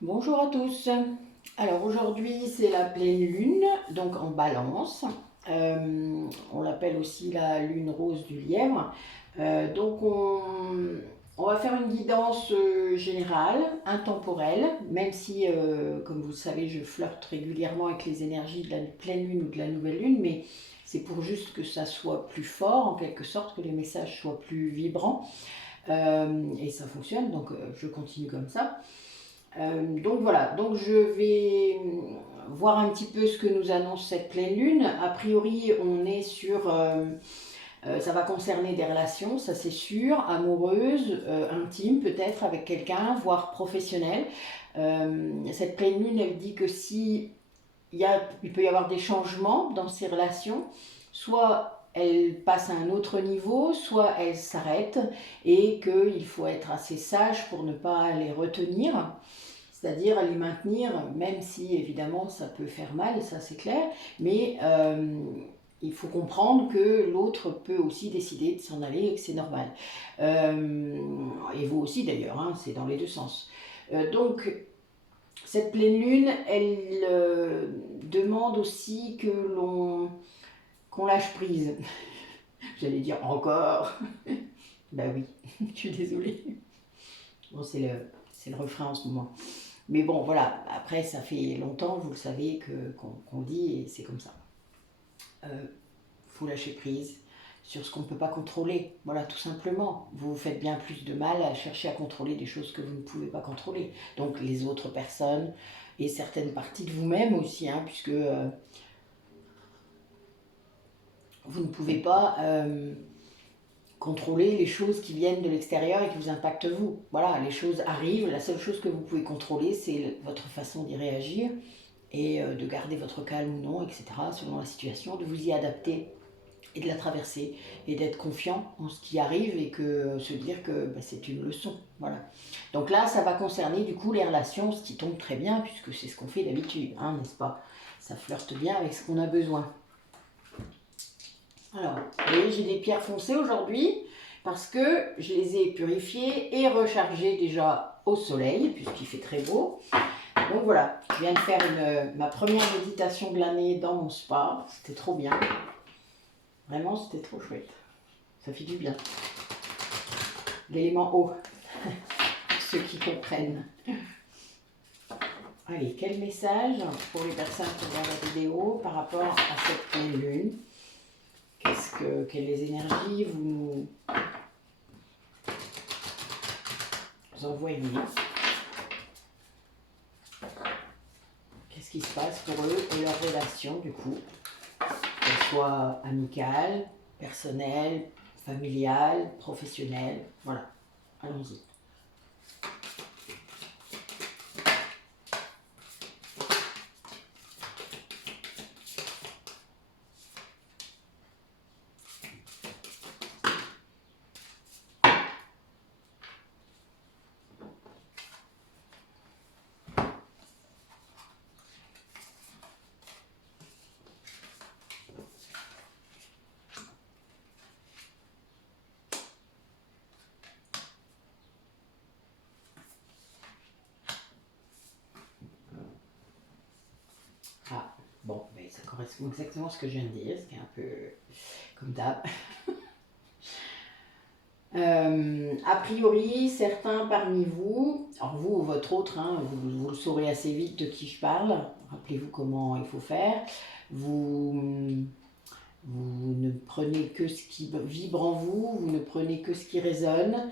Bonjour à tous. Alors aujourd'hui c'est la pleine lune, donc en balance. On l'appelle aussi la lune rose du lièvre. Donc on va faire une guidance générale, intemporelle, même si, comme vous le savez, je flirte régulièrement avec les énergies de la pleine lune ou de la nouvelle lune, mais c'est pour juste que ça soit plus fort, en quelque sorte, que les messages soient plus vibrants. Et ça fonctionne, donc je continue comme ça. Donc voilà, donc je vais voir un petit peu ce que nous annonce cette pleine lune. A priori, on est sur, ça va concerner des relations, ça c'est sûr, amoureuses, intimes peut-être avec quelqu'un, voire professionnelles. Cette pleine lune, elle dit que si il peut y avoir des changements dans ces relations, soit elles passent à un autre niveau, soit elles s'arrêtent et qu'il faut être assez sage pour ne pas les retenir, c'est-à-dire les maintenir, même si évidemment ça peut faire mal, ça c'est clair, mais il faut comprendre que l'autre peut aussi décider de s'en aller et que c'est normal. Et vous aussi d'ailleurs, hein, c'est dans les deux sens. Donc cette pleine lune, elle demande aussi que qu'on lâche prise. J'allais dire encore. Bah oui, je suis désolée. Bon, c'est le refrain en ce moment. Mais bon, voilà, après, ça fait longtemps, vous le savez, qu'on dit, et c'est comme ça. Faut lâcher prise sur ce qu'on ne peut pas contrôler. Voilà, tout simplement. Vous vous faites bien plus de mal à chercher à contrôler des choses que vous ne pouvez pas contrôler. Donc les autres personnes et certaines parties de vous-même aussi, hein, puisque vous ne pouvez pas contrôler les choses qui viennent de l'extérieur et qui vous impactent vous. Voilà, les choses arrivent. La seule chose que vous pouvez contrôler, c'est votre façon d'y réagir et de garder votre calme ou non, etc., selon la situation, de vous y adapter et de la traverser et d'être confiant en ce qui arrive et que se dire que bah, c'est une leçon. Voilà. Donc là, ça va concerner du coup les relations, ce qui tombe très bien puisque c'est ce qu'on fait d'habitude, hein, n'est-ce pas? Ça flirte bien avec ce qu'on a besoin. Alors, vous voyez, j'ai des pierres foncées aujourd'hui parce que je les ai purifiées et rechargées déjà au soleil puisqu'il fait très beau. Donc voilà, je viens de faire ma première méditation de l'année dans mon spa. C'était trop bien. Vraiment, c'était trop chouette. Ça fait du bien. L'élément eau, ceux qui comprennent. Allez, quel message pour les personnes qui regardent la vidéo par rapport à cette pleine lune? Quelles énergies vous envoyez? Qu'est-ce qui se passe pour eux et leurs relations du coup? Qu'elles soient amicales, personnelles, familiales, professionnelles. Voilà, allons-y. Ah, bon, mais ça correspond exactement à ce que je viens de dire, ce qui est un peu comme d'hab. A priori, certains parmi vous, alors vous ou votre autre, hein, vous le saurez assez vite de qui je parle, rappelez-vous comment il faut faire, vous ne prenez que ce qui vibre en vous, vous ne prenez que ce qui résonne.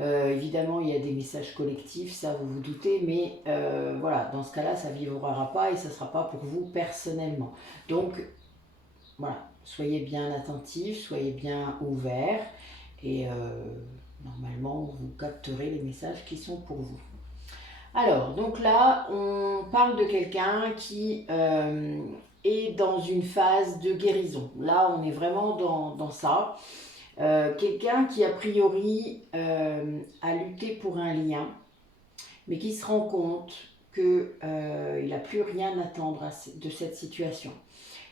Évidemment, il y a des messages collectifs, ça vous vous doutez, mais voilà, dans ce cas-là, ça ne vibrera pas et ça ne sera pas pour vous personnellement. Donc, voilà, soyez bien attentifs, soyez bien ouverts et normalement, vous capterez les messages qui sont pour vous. Alors, donc là, on parle de quelqu'un qui est dans une phase de guérison. Là, on est vraiment dans ça. Quelqu'un qui, a priori, a lutté pour un lien, mais qui se rend compte qu'il n'a plus rien à attendre de cette situation.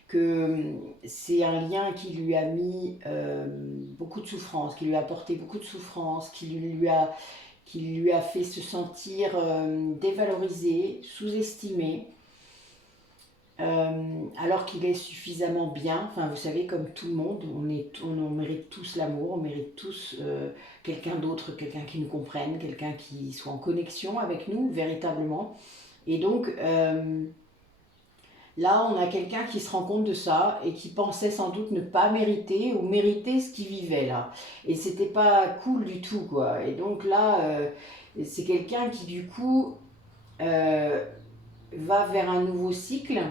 Que c'est un lien qui lui a mis beaucoup de souffrance, qui lui a apporté beaucoup de souffrance, qui lui a fait se sentir dévalorisé, sous-estimé, alors qu'il est suffisamment bien. Enfin, vous savez, comme tout le monde, on mérite tous l'amour, on mérite tous quelqu'un d'autre, quelqu'un qui nous comprenne, quelqu'un qui soit en connexion avec nous, véritablement. Et donc, là, on a quelqu'un qui se rend compte de ça et qui pensait sans doute ne pas mériter ou mériter ce qu'il vivait là. Et c'était pas cool du tout, quoi. Et donc là, c'est quelqu'un qui, du coup, euh, va vers un nouveau cycle.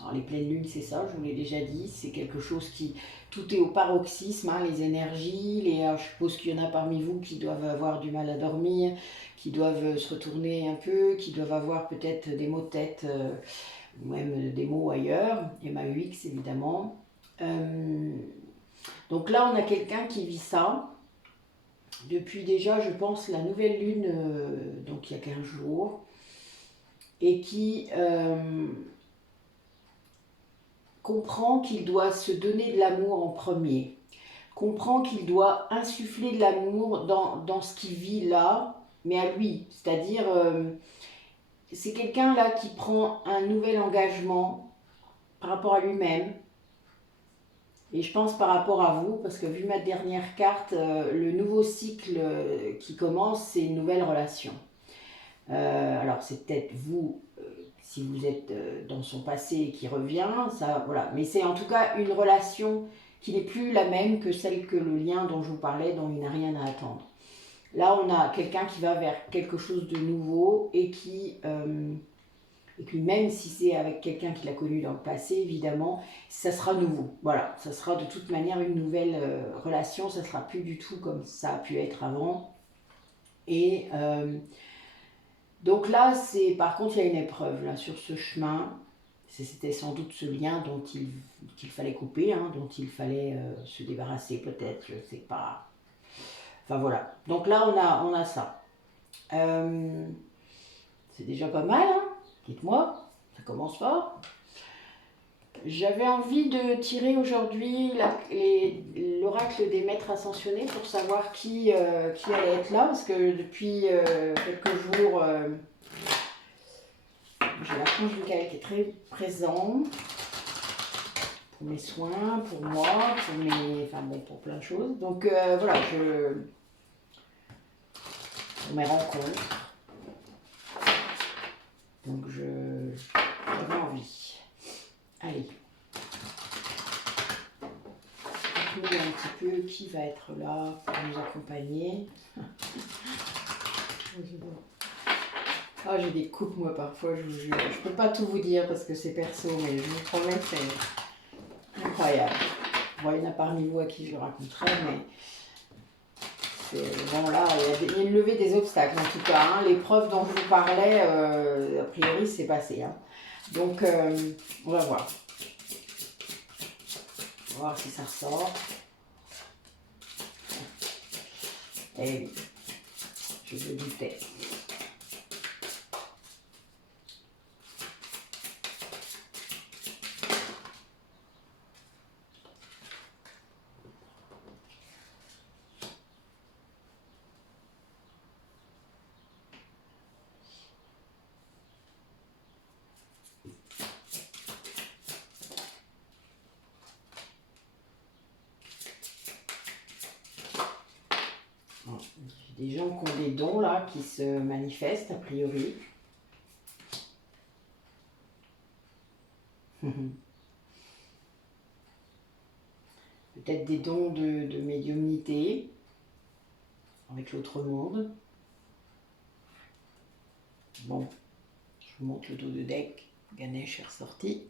Alors, les pleines lunes, c'est ça, je vous l'ai déjà dit, c'est quelque chose qui... Tout est au paroxysme, hein, les énergies, je suppose qu'il y en a parmi vous qui doivent avoir du mal à dormir, qui doivent se retourner un peu, qui doivent avoir peut-être des maux de tête, ou même des mots ailleurs, MAUX évidemment. Donc là, on a quelqu'un qui vit ça depuis déjà, je pense, la nouvelle lune, donc il y a 15 jours, et qui comprend qu'il doit se donner de l'amour en premier, comprend qu'il doit insuffler de l'amour dans ce qu'il vit là, mais à lui, c'est-à-dire c'est quelqu'un là qui prend un nouvel engagement par rapport à lui-même, et je pense par rapport à vous, parce que vu ma dernière carte, le nouveau cycle qui commence, c'est une nouvelle relation. Alors c'est peut-être vous, si vous êtes dans son passé qui revient, ça, voilà. Mais c'est en tout cas une relation qui n'est plus la même que celle que le lien dont je vous parlais, dont il n'a rien à attendre. Là, on a quelqu'un qui va vers quelque chose de nouveau et que même si c'est avec quelqu'un qu'il a connu dans le passé, évidemment, ça sera nouveau. Voilà, ça sera de toute manière une nouvelle relation, ça sera plus du tout comme ça a pu être avant. Et donc là, par contre, il y a une épreuve là, sur ce chemin. C'était sans doute ce lien qu'il fallait couper, hein, dont il fallait se débarrasser peut-être, je ne sais pas. Enfin voilà, donc là on a ça. C'est déjà pas mal, hein, dites-moi, ça commence fort. J'avais envie de tirer aujourd'hui l'oracle des maîtres ascensionnés pour savoir qui allait être là, parce que depuis quelques jours, j'ai l'archange Michael qui est très présent pour mes soins, pour moi, pour plein de choses. Donc voilà, pour mes rencontres. Donc j'avais envie. Allez. Dites-nous un petit peu qui va être là pour nous accompagner. Ah, j'ai des coupes moi parfois, je vous jure. Je peux pas tout vous dire parce que c'est perso, mais je vous promets que c'est incroyable. Bon, il y en a parmi vous à qui je le raconterai, mais bon là, il y a une levée des obstacles en tout cas. Hein. L'épreuve dont je vous parlais, a priori, c'est passé. Hein. Donc, on va voir. On va voir si ça ressort. Et je me doutais. Des gens qui ont des dons là, qui se manifestent a priori. Peut-être des dons de médiumnité avec l'autre monde. Bon, je vous montre le dos de deck. Ganesh est ressorti.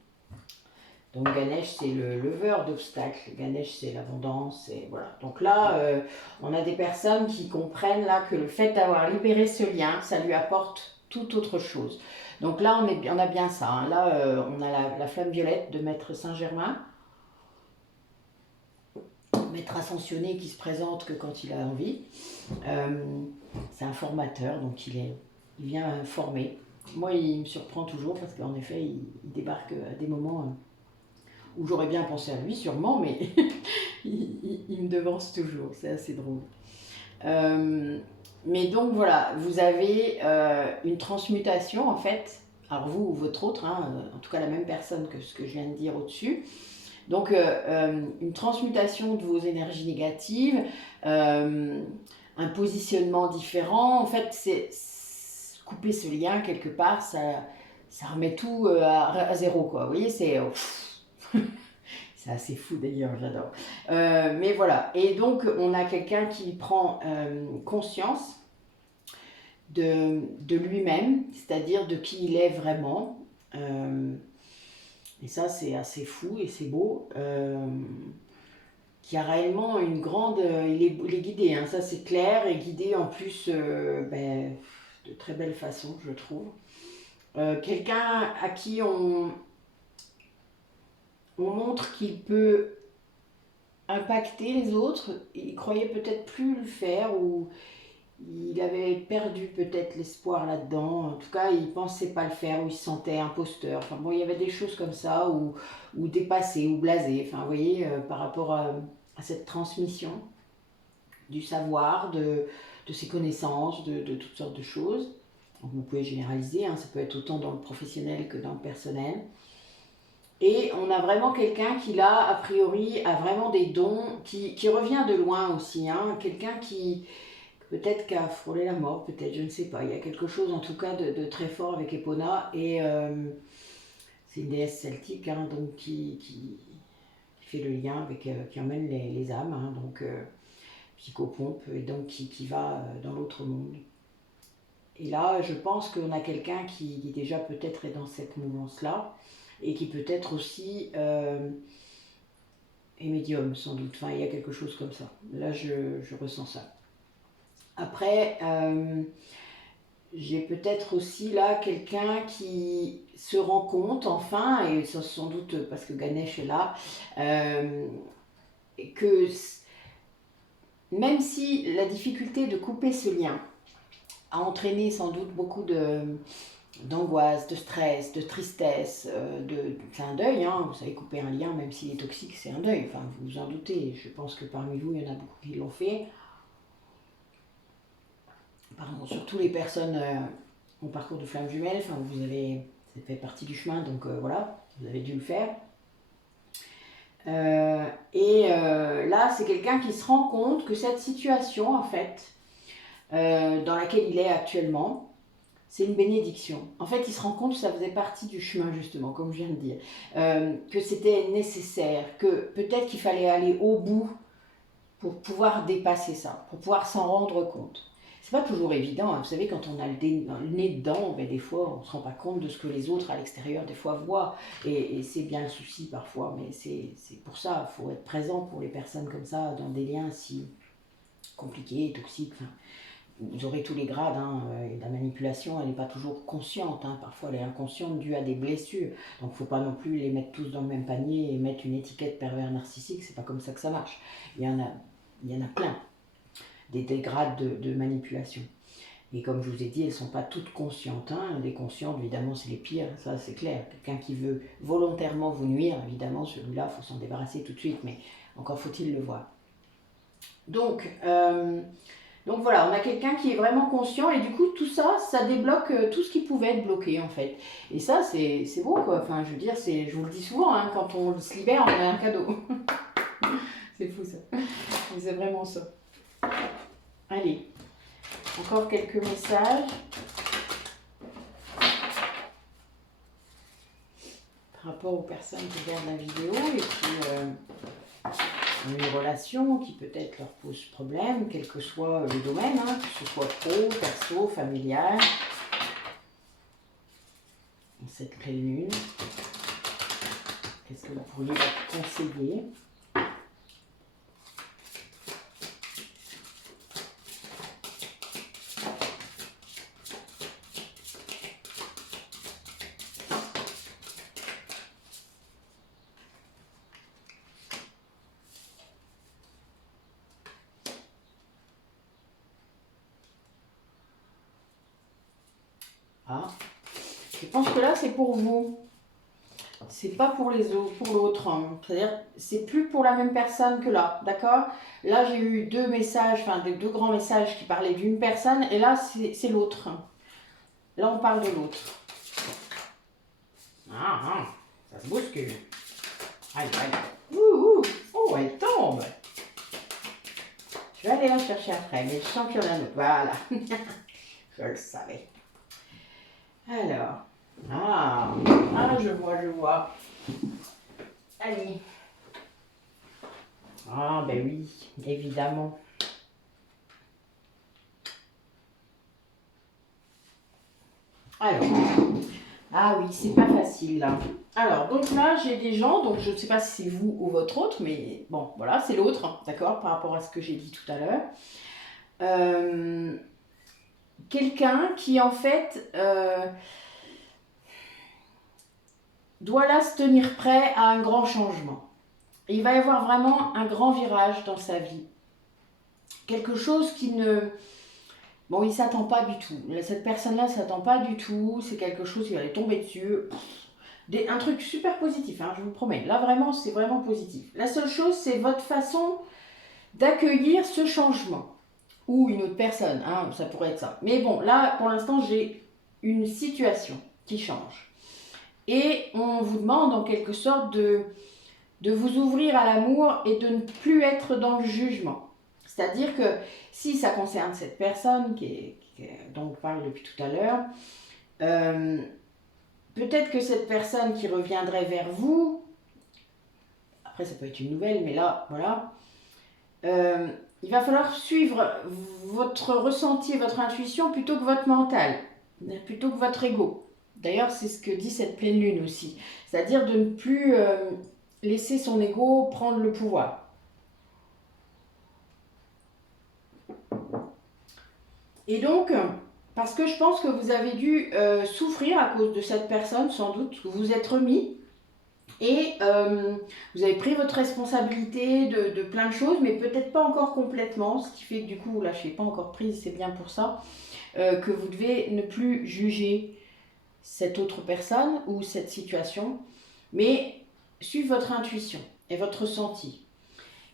Donc Ganesh, c'est le leveur d'obstacles. Ganesh, c'est l'abondance. Voilà. Donc là, on a des personnes qui comprennent là que le fait d'avoir libéré ce lien, ça lui apporte tout autre chose. Donc là, on a bien ça. Hein. Là, on a la flamme violette de Maître Saint-Germain. Maître ascensionné qui se présente que quand il a envie. C'est un formateur, donc il vient former. Moi, il me surprend toujours parce qu'en effet, il débarque à des moments où j'aurais bien pensé à lui, sûrement, mais il me devance toujours. C'est assez drôle. Mais donc voilà, vous avez une transmutation en fait, alors vous ou votre autre, hein, en tout cas la même personne que ce que je viens de dire au-dessus. Donc une transmutation de vos énergies négatives, un positionnement différent, en fait c'est couper ce lien quelque part, ça remet tout à zéro quoi, vous voyez, c'est assez fou d'ailleurs, j'adore. Mais voilà, et donc on a quelqu'un qui prend conscience de lui-même, c'est-à-dire de qui il est vraiment. Et ça, c'est assez fou et c'est beau. Qui a réellement une grande... il est guidé, hein, ça c'est clair, et guidé en plus de très belle façon, je trouve. Quelqu'un à qui on montre qu'il peut impacter les autres, il croyait peut-être plus le faire, ou il avait perdu peut-être l'espoir là-dedans. En tout cas, il pensait pas le faire, ou il se sentait imposteur. Enfin bon, il y avait des choses comme ça, ou dépassé, ou blasé. Enfin, vous voyez, par rapport à cette transmission du savoir, de ses connaissances, de toutes sortes de choses. Donc, vous pouvez généraliser, hein, ça peut être autant dans le professionnel que dans le personnel. Et on a vraiment quelqu'un qui, là, a priori, a vraiment des dons, qui revient de loin aussi. Hein, quelqu'un qui, peut-être qui a frôlé la mort, peut-être, je ne sais pas. Il y a quelque chose en tout cas de très fort avec Epona. Et c'est une déesse celtique, hein, donc qui fait le lien avec, qui emmène les âmes, hein, donc psychopompe, et donc qui va dans l'autre monde. Et là, je pense qu'on a quelqu'un qui déjà peut-être est dans cette mouvance-là, et qui peut-être aussi est médium, sans doute. Enfin, il y a quelque chose comme ça. Là, je ressens ça. Après, j'ai peut-être aussi là quelqu'un qui se rend compte, enfin, et ça sans doute parce que Ganesh est là, que même si la difficulté de couper ce lien a entraîné sans doute beaucoup d'angoisse, de stress, de tristesse, c'est un deuil, hein. Vous savez, couper un lien, même s'il est toxique, c'est un deuil, enfin, vous vous en doutez, je pense que parmi vous, il y en a beaucoup qui l'ont fait. Pardon, surtout les personnes au parcours de flamme jumelle, enfin, ça fait partie du chemin, donc voilà, vous avez dû le faire. Là, c'est quelqu'un qui se rend compte que cette situation, en fait, dans laquelle il est actuellement, c'est une bénédiction. En fait, il se rend compte que ça faisait partie du chemin, justement, comme je viens de dire, que c'était nécessaire, que peut-être qu'il fallait aller au bout pour pouvoir dépasser ça, pour pouvoir s'en rendre compte. C'est pas toujours évident, hein. Vous savez, quand on a le nez dedans, des fois, on se rend pas compte de ce que les autres à l'extérieur, des fois, voient. Et c'est bien le souci parfois, mais c'est pour ça, il faut être présent pour les personnes comme ça, dans des liens si compliqués, toxiques. Enfin, vous aurez tous les grades, hein, et la manipulation, elle n'est pas toujours consciente, hein. Parfois elle est inconsciente due à des blessures. Donc il ne faut pas non plus les mettre tous dans le même panier et mettre une étiquette pervers narcissique, c'est pas comme ça que ça marche. Il y en a plein, des grades de manipulation. Et comme je vous ai dit, elles ne sont pas toutes conscientes, hein. Les conscientes, évidemment, c'est les pires, ça c'est clair. Quelqu'un qui veut volontairement vous nuire, évidemment, celui-là, il faut s'en débarrasser tout de suite, mais encore faut-il le voir. Donc voilà, on a quelqu'un qui est vraiment conscient, et du coup tout ça, ça débloque tout ce qui pouvait être bloqué en fait. Et ça c'est beau quoi, enfin je veux dire, je vous le dis souvent, hein, quand on se libère on a un cadeau. C'est fou ça, c'est vraiment ça. Allez, encore quelques messages. Par rapport aux personnes qui regardent la vidéo et qui une relation qui peut-être leur pose problème, quel que soit le domaine, hein, que ce soit pro, perso, familial. Cette pleine lune, qu'est-ce que vous pourriez leur conseiller? Ah, je pense que là c'est pour vous. c'est pas pour les autres, pour l'autre. Hein. C'est-à-dire, c'est plus pour la même personne que là, d'accord? Là, j'ai eu deux messages, enfin, deux grands messages qui parlaient d'une personne, et là, c'est l'autre. Là, on parle de l'autre. Ah, ah, ça se bouscule. Aïe, aïe. Ouh, oh, elle tombe. Je vais aller la chercher après, mais je sens qu'il y en a un autre. Voilà. Je le savais. Alors. Ah, je vois. Allez. Ah, ben oui, évidemment. Alors. Ah oui, c'est pas facile là. Alors, donc là, j'ai des gens, donc je ne sais pas si c'est vous ou votre autre, mais bon, voilà, c'est l'autre, hein, d'accord, par rapport à ce que j'ai dit tout à l'heure. Quelqu'un qui, en fait, doit là se tenir prêt à un grand changement. Et il va y avoir vraiment un grand virage dans sa vie. Quelque chose qui ne... Bon, il ne s'attend pas du tout. Cette personne-là ne s'attend pas du tout. C'est quelque chose qui va lui tomber dessus. Un truc super positif, hein, je vous promets. Là, vraiment, c'est vraiment positif. La seule chose, c'est votre façon d'accueillir ce changement. Ou une autre personne, hein, ça pourrait être ça. Mais bon, là, pour l'instant, j'ai une situation qui change. Et on vous demande en quelque sorte de vous ouvrir à l'amour et de ne plus être dans le jugement. C'est-à-dire que si ça concerne cette personne dont on parle depuis tout à l'heure, peut-être que cette personne qui reviendrait vers vous, après ça peut être une nouvelle, mais là, voilà, il va falloir suivre votre ressenti, votre intuition plutôt que votre mental, plutôt que votre ego. D'ailleurs, c'est ce que dit cette pleine lune aussi. C'est-à-dire de ne plus laisser son ego prendre le pouvoir. Et donc, parce que je pense que vous avez dû souffrir à cause de cette personne, sans doute, que vous vous êtes remis. Et vous avez pris votre responsabilité de plein de choses, mais peut-être pas encore complètement, ce qui fait que du coup, vous ne lâchez pas encore prise, c'est bien pour ça, que vous devez ne plus juger cette autre personne ou cette situation, mais suivre votre intuition et votre ressenti.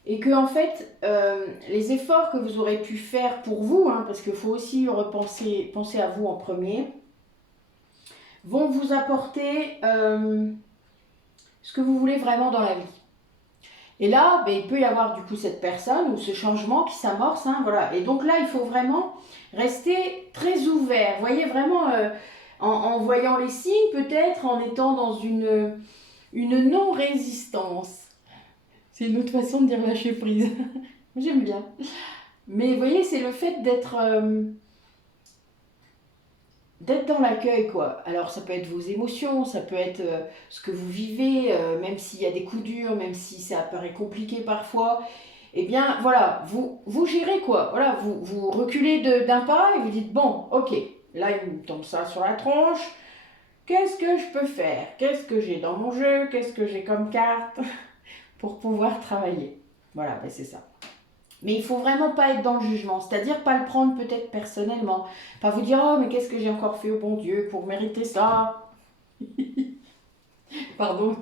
Et que en fait, les efforts que vous aurez pu faire pour vous, hein, parce qu'il faut aussi penser à vous en premier, vont vous apporter ce que vous voulez vraiment dans la vie. Et là, ben, il peut y avoir du coup cette personne ou ce changement qui s'amorce, hein, voilà. Et donc là, il faut vraiment rester très ouvert. Vous voyez, vraiment en voyant les signes, peut-être en étant dans une non-résistance. C'est une autre façon de dire lâcher prise. J'aime bien. Mais vous voyez, c'est le fait d'être dans l'accueil, quoi. Alors, ça peut être vos émotions, ça peut être ce que vous vivez, même s'il y a des coups durs, même si ça paraît compliqué parfois. Eh bien, voilà, vous gérez, quoi. Voilà, vous reculez d'un pas et vous dites, bon, ok, là, il me tombe ça sur la tronche. Qu'est-ce que je peux faire? Qu'est-ce que j'ai dans mon jeu? Qu'est-ce que j'ai comme carte pour pouvoir travailler? Voilà, ben c'est ça. Mais il faut vraiment pas être dans le jugement, c'est-à-dire pas le prendre peut-être personnellement, pas vous dire oh mais qu'est-ce que j'ai encore fait au bon Dieu pour mériter ça. Pardon,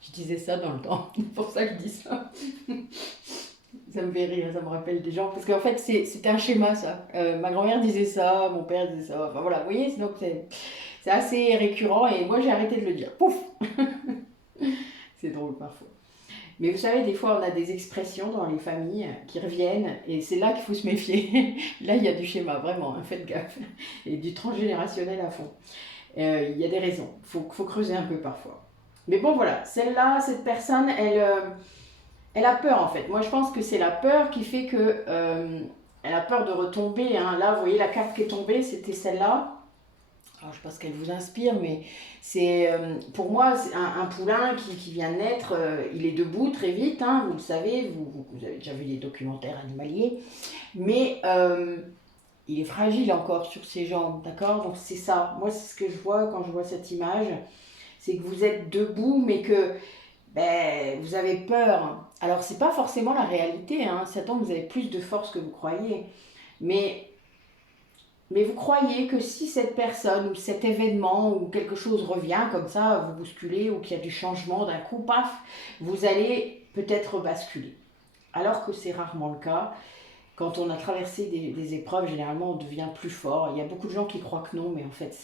je disais ça dans le temps, c'est pour ça que je dis ça. Ça me fait rire, ça me rappelle des gens, parce qu'en fait c'est un schéma ça. Ma grand-mère disait ça, mon père disait ça, enfin voilà, vous voyez, donc c'est assez récurrent et moi j'ai arrêté de le dire. Pouf. C'est drôle parfois. Mais vous savez, des fois, on a des expressions dans les familles qui reviennent et c'est là qu'il faut se méfier. Là, il y a du schéma, vraiment, hein, faites gaffe. Et du transgénérationnel à fond. Il y a des raisons. Il faut creuser un peu parfois. Mais bon, voilà, celle-là, cette personne, elle a peur en fait. Moi, je pense que c'est la peur qui fait que elle a peur de retomber. Hein. Là, vous voyez, la carte qui est tombée, c'était celle-là. Alors, je ne sais pas ce qu'elle vous inspire, mais c'est pour moi c'est un poulain qui vient de naître. Il est debout très vite, hein, vous le savez, vous avez déjà vu les documentaires animaliers, mais il est fragile encore sur ses jambes, d'accord? Donc c'est ça, moi c'est ce que je vois quand je vois cette image, c'est que vous êtes debout, mais que ben, vous avez peur. Alors c'est pas forcément la réalité, hein. Satan, vous avez plus de force que vous croyez, mais Mais vous croyez que si cette personne ou cet événement ou quelque chose revient comme ça, vous bousculez ou qu'il y a du changement d'un coup, paf, vous allez peut-être basculer. Alors que c'est rarement le cas. Quand on a traversé des épreuves, généralement on devient plus fort. Il y a beaucoup de gens qui croient que non, mais en fait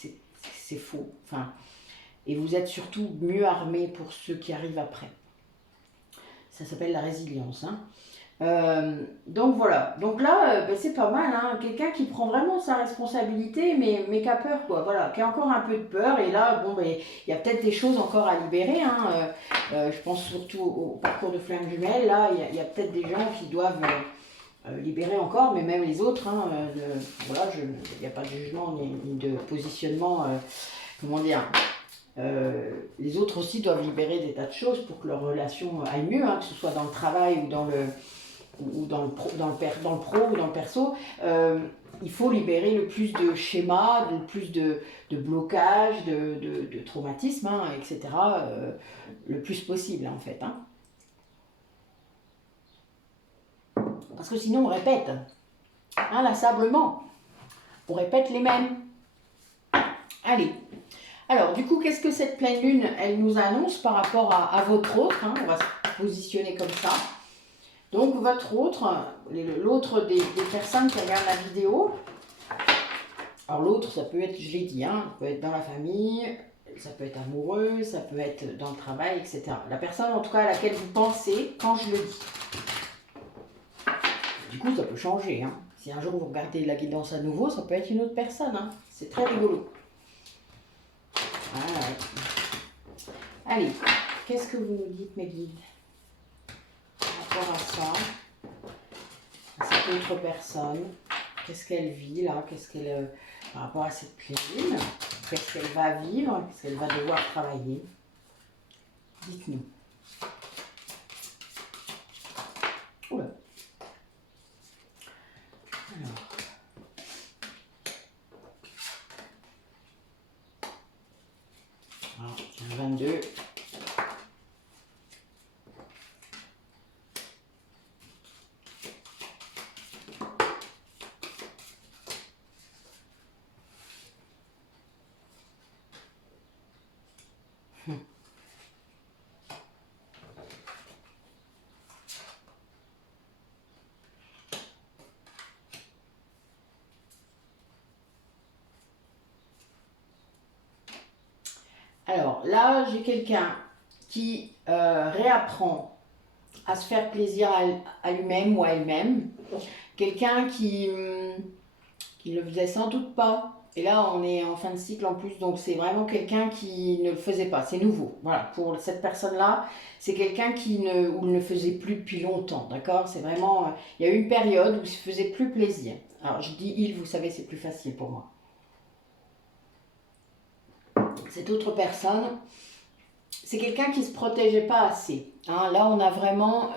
c'est faux. Enfin, et vous êtes surtout mieux armé pour ceux qui arrivent après. Ça s'appelle la résilience. Hein. Donc voilà, donc là ben, c'est pas mal, hein. Quelqu'un qui prend vraiment sa responsabilité mais qui a peur quoi, voilà, qui a encore un peu de peur et là bon ben il y a peut-être des choses encore à libérer, hein. Je pense surtout au parcours de flamme jumelle, là il y a peut-être des gens qui doivent libérer encore, mais même les autres, hein, voilà, il n'y a pas de jugement ni de positionnement, comment dire. Les autres aussi doivent libérer des tas de choses pour que leur relation aille mieux, hein, que ce soit dans le travail ou dans le pro ou dans le perso. Il faut libérer le plus de schémas, le plus de blocages, de traumatismes, hein, etc. Le plus possible en fait. Hein. Parce que sinon on répète, inlassablement. On répète les mêmes. Allez. Alors, du coup, qu'est-ce que cette pleine lune, elle nous annonce par rapport à votre autre, hein, on va se positionner comme ça. Donc, votre autre, l'autre des personnes qui regardent la vidéo, alors l'autre, ça peut être, je l'ai dit, hein, ça peut être dans la famille, ça peut être amoureux, ça peut être dans le travail, etc. La personne, en tout cas, à laquelle vous pensez quand je le dis. Du coup, ça peut changer. Hein. Si un jour vous regardez la guidance à nouveau, ça peut être une autre personne. Hein. C'est très rigolo. Voilà. Allez, qu'est-ce que vous nous dites, mes guides, par rapport à ça, à cette autre personne? Qu'est-ce qu'elle vit là? Qu'est-ce qu'elle, par rapport à cette pleine, qu'est-ce qu'elle va vivre? Qu'est-ce qu'elle va devoir travailler? Dites-nous. Oula. Alors, 22. Alors là, j'ai quelqu'un qui réapprend à se faire plaisir à lui-même ou à elle-même. Quelqu'un qui ne le faisait sans doute pas. Et là, on est en fin de cycle en plus, donc c'est vraiment quelqu'un qui ne le faisait pas. C'est nouveau. Voilà, pour cette personne-là, c'est quelqu'un qui ne le faisait plus depuis longtemps, d'accord? C'est vraiment... il y a eu une période où il se faisait plus plaisir. Alors, je dis il, vous savez, c'est plus facile pour moi. Cette autre personne, c'est quelqu'un qui ne se protégeait pas assez. Hein, là, on a vraiment...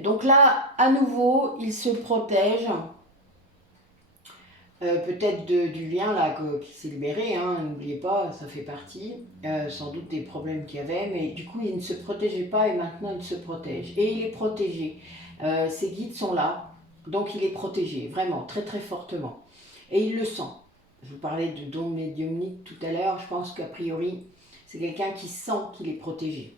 donc là, à nouveau, il se protège... peut-être du lien là qui s'est libéré, hein, n'oubliez pas, ça fait partie, sans doute des problèmes qu'il y avait, mais du coup il ne se protégeait pas et maintenant il se protège. Et il est protégé, ses guides sont là, donc il est protégé, vraiment, très très fortement. Et il le sent. Je vous parlais de don médiumnique tout à l'heure, je pense qu'a priori c'est quelqu'un qui sent qu'il est protégé.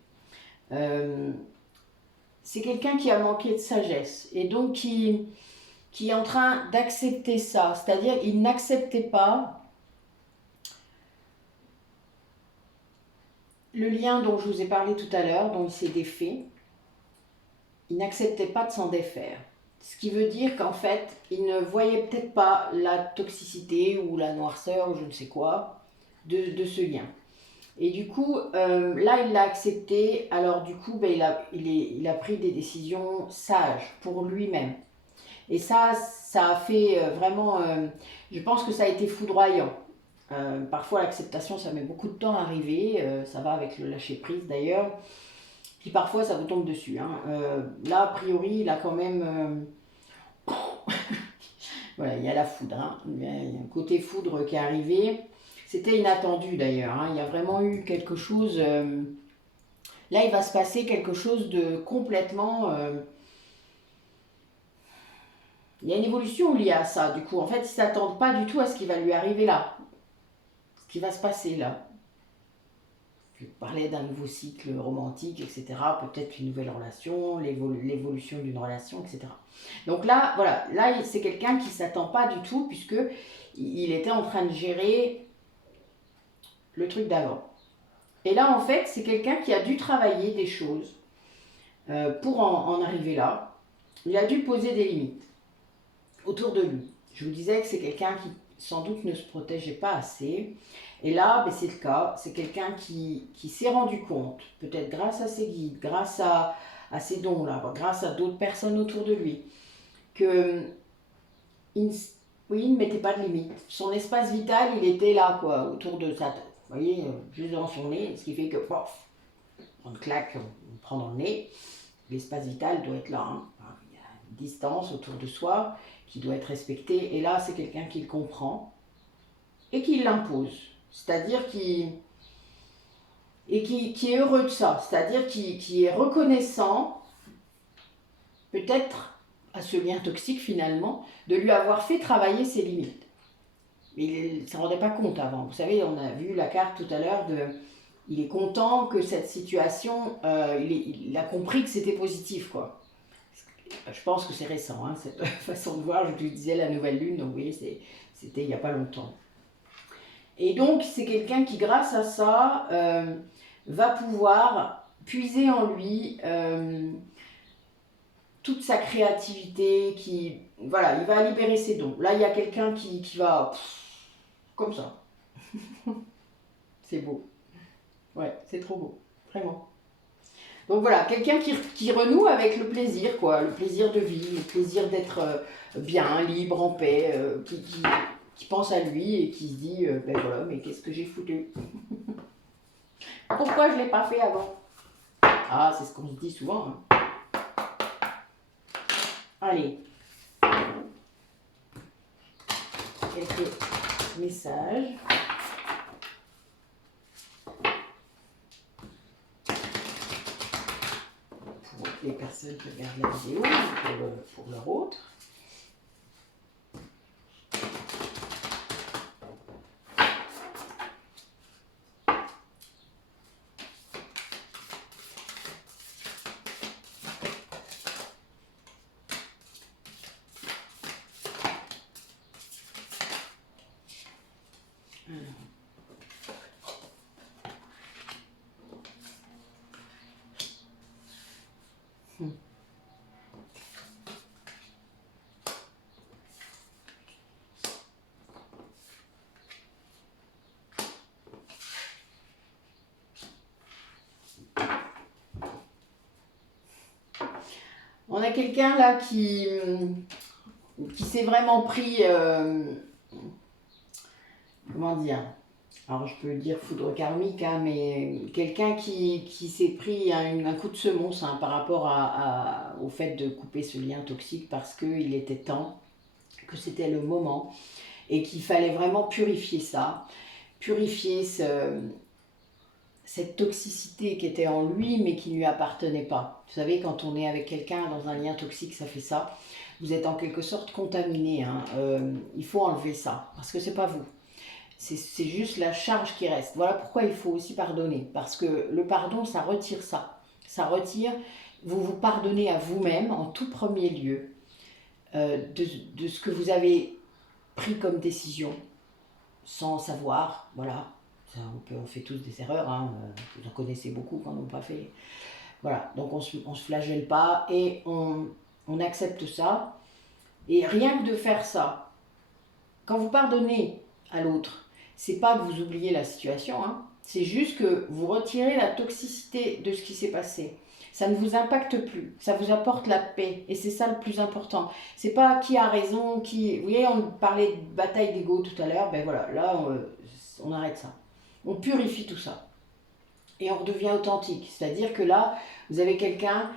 C'est quelqu'un qui a manqué de sagesse et donc qui est en train d'accepter ça, c'est-à-dire il n'acceptait pas le lien dont je vous ai parlé tout à l'heure, dont il s'est défait, il n'acceptait pas de s'en défaire. Ce qui veut dire qu'en fait, il ne voyait peut-être pas la toxicité ou la noirceur ou je ne sais quoi de ce lien. Et du coup, là, il l'a accepté, alors du coup, ben, il a pris des décisions sages pour lui-même. Et ça a fait vraiment, je pense que ça a été foudroyant. Parfois l'acceptation ça met beaucoup de temps à arriver, ça va avec le lâcher prise d'ailleurs, puis parfois ça vous tombe dessus. Hein. Là a priori il a quand même, voilà, il y a la foudre, hein. Il y a un côté foudre qui est arrivé, c'était inattendu d'ailleurs, hein. Il y a vraiment eu quelque chose, là il va se passer quelque chose de complètement... Il y a une évolution liée à ça, du coup. En fait, ils ne s'attendent pas du tout à ce qui va lui arriver là, ce qui va se passer là. Je parlais d'un nouveau cycle romantique, etc. Peut-être une nouvelle relation, l'évolution d'une relation, etc. Donc là, voilà, là c'est quelqu'un qui ne s'attend pas du tout puisque il était en train de gérer le truc d'avant. Et là, en fait, c'est quelqu'un qui a dû travailler des choses pour en arriver là. Il a dû poser des limites autour de lui. Je vous disais que c'est quelqu'un qui sans doute ne se protégeait pas assez. Et là, ben, c'est le cas. C'est quelqu'un qui s'est rendu compte, peut-être grâce à ses guides, grâce à ses dons-là, grâce à d'autres personnes autour de lui, que oui, il ne mettait pas de limite. Son espace vital, il était là, quoi, autour de sa tête. Vous voyez, juste dans son nez, ce qui fait que, pof, on claque, on prend dans le nez. L'espace vital doit être là. Hein. Enfin, il y a une distance autour de soi qui doit être respectée. Et là, c'est quelqu'un qui le comprend et qui l'impose. C'est-à-dire qui est heureux de ça. C'est-à-dire qui est reconnaissant, peut-être à ce lien toxique finalement, de lui avoir fait travailler ses limites. Mais il ne s'en rendait pas compte avant. Vous savez, on a vu la carte tout à l'heure de... Il est content que cette situation, il a compris que c'était positif, quoi. Je pense que c'est récent, hein, cette façon de voir. Je lui disais la nouvelle lune, donc vous voyez, c'était il n'y a pas longtemps. Et donc, c'est quelqu'un qui, grâce à ça, va pouvoir puiser en lui toute sa créativité, voilà, il va libérer ses dons. Là, il y a quelqu'un qui va, comme ça. C'est beau. Ouais, c'est trop beau, vraiment. Donc voilà, quelqu'un qui renoue avec le plaisir, quoi, le plaisir de vivre, le plaisir d'être bien, libre, en paix, qui pense à lui et qui se dit, ben voilà, mais qu'est-ce que j'ai foutu? Pourquoi je ne l'ai pas fait avant? Ah, c'est ce qu'on se dit souvent. Hein. Allez. Quelques messages. Pour les personnes qui regardent la vidéo, pour leur autre. On a quelqu'un là qui s'est vraiment pris, comment dire, alors je peux dire foudre karmique, hein, mais quelqu'un qui s'est pris un coup de semonce hein, par rapport au fait de couper ce lien toxique parce qu'il était temps, que c'était le moment et qu'il fallait vraiment purifier ça, purifier cette toxicité qui était en lui mais qui ne lui appartenait pas. Vous savez, quand on est avec quelqu'un dans un lien toxique, ça fait ça. Vous êtes en quelque sorte contaminé. Hein. Il faut enlever ça parce que c'est pas vous. C'est juste la charge qui reste. Voilà pourquoi il faut aussi pardonner. Parce que le pardon, ça retire ça. Ça retire, vous vous pardonnez à vous-même en tout premier lieu de ce que vous avez pris comme décision sans savoir. Voilà. Ça, on fait tous des erreurs. Hein. Vous en connaissez beaucoup quand on n'a pas fait. Voilà. Donc on se flagelle pas et on accepte ça. Et rien que de faire ça, quand vous pardonnez à l'autre, c'est pas que vous oubliez la situation, hein. C'est juste que vous retirez la toxicité de ce qui s'est passé. Ça ne vous impacte plus, ça vous apporte la paix et c'est ça le plus important. C'est pas qui a raison, qui. Vous voyez, on parlait de bataille d'ego tout à l'heure, ben voilà, là on arrête ça. On purifie tout ça et on redevient authentique. C'est-à-dire que là, vous avez quelqu'un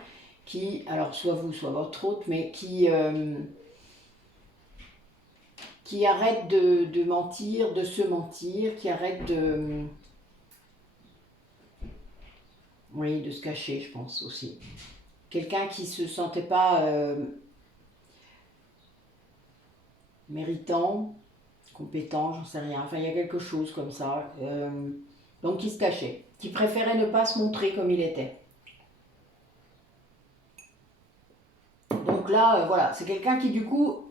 qui, alors soit vous, soit votre hôte, mais qui arrête de mentir, de se mentir, qui arrête de se cacher, je pense aussi. Quelqu'un qui se sentait pas méritant, compétent, j'en sais rien. Enfin, il y a quelque chose comme ça. Donc, qui se cachait, qui préférait ne pas se montrer comme il était. Donc là, voilà, c'est quelqu'un qui, du coup,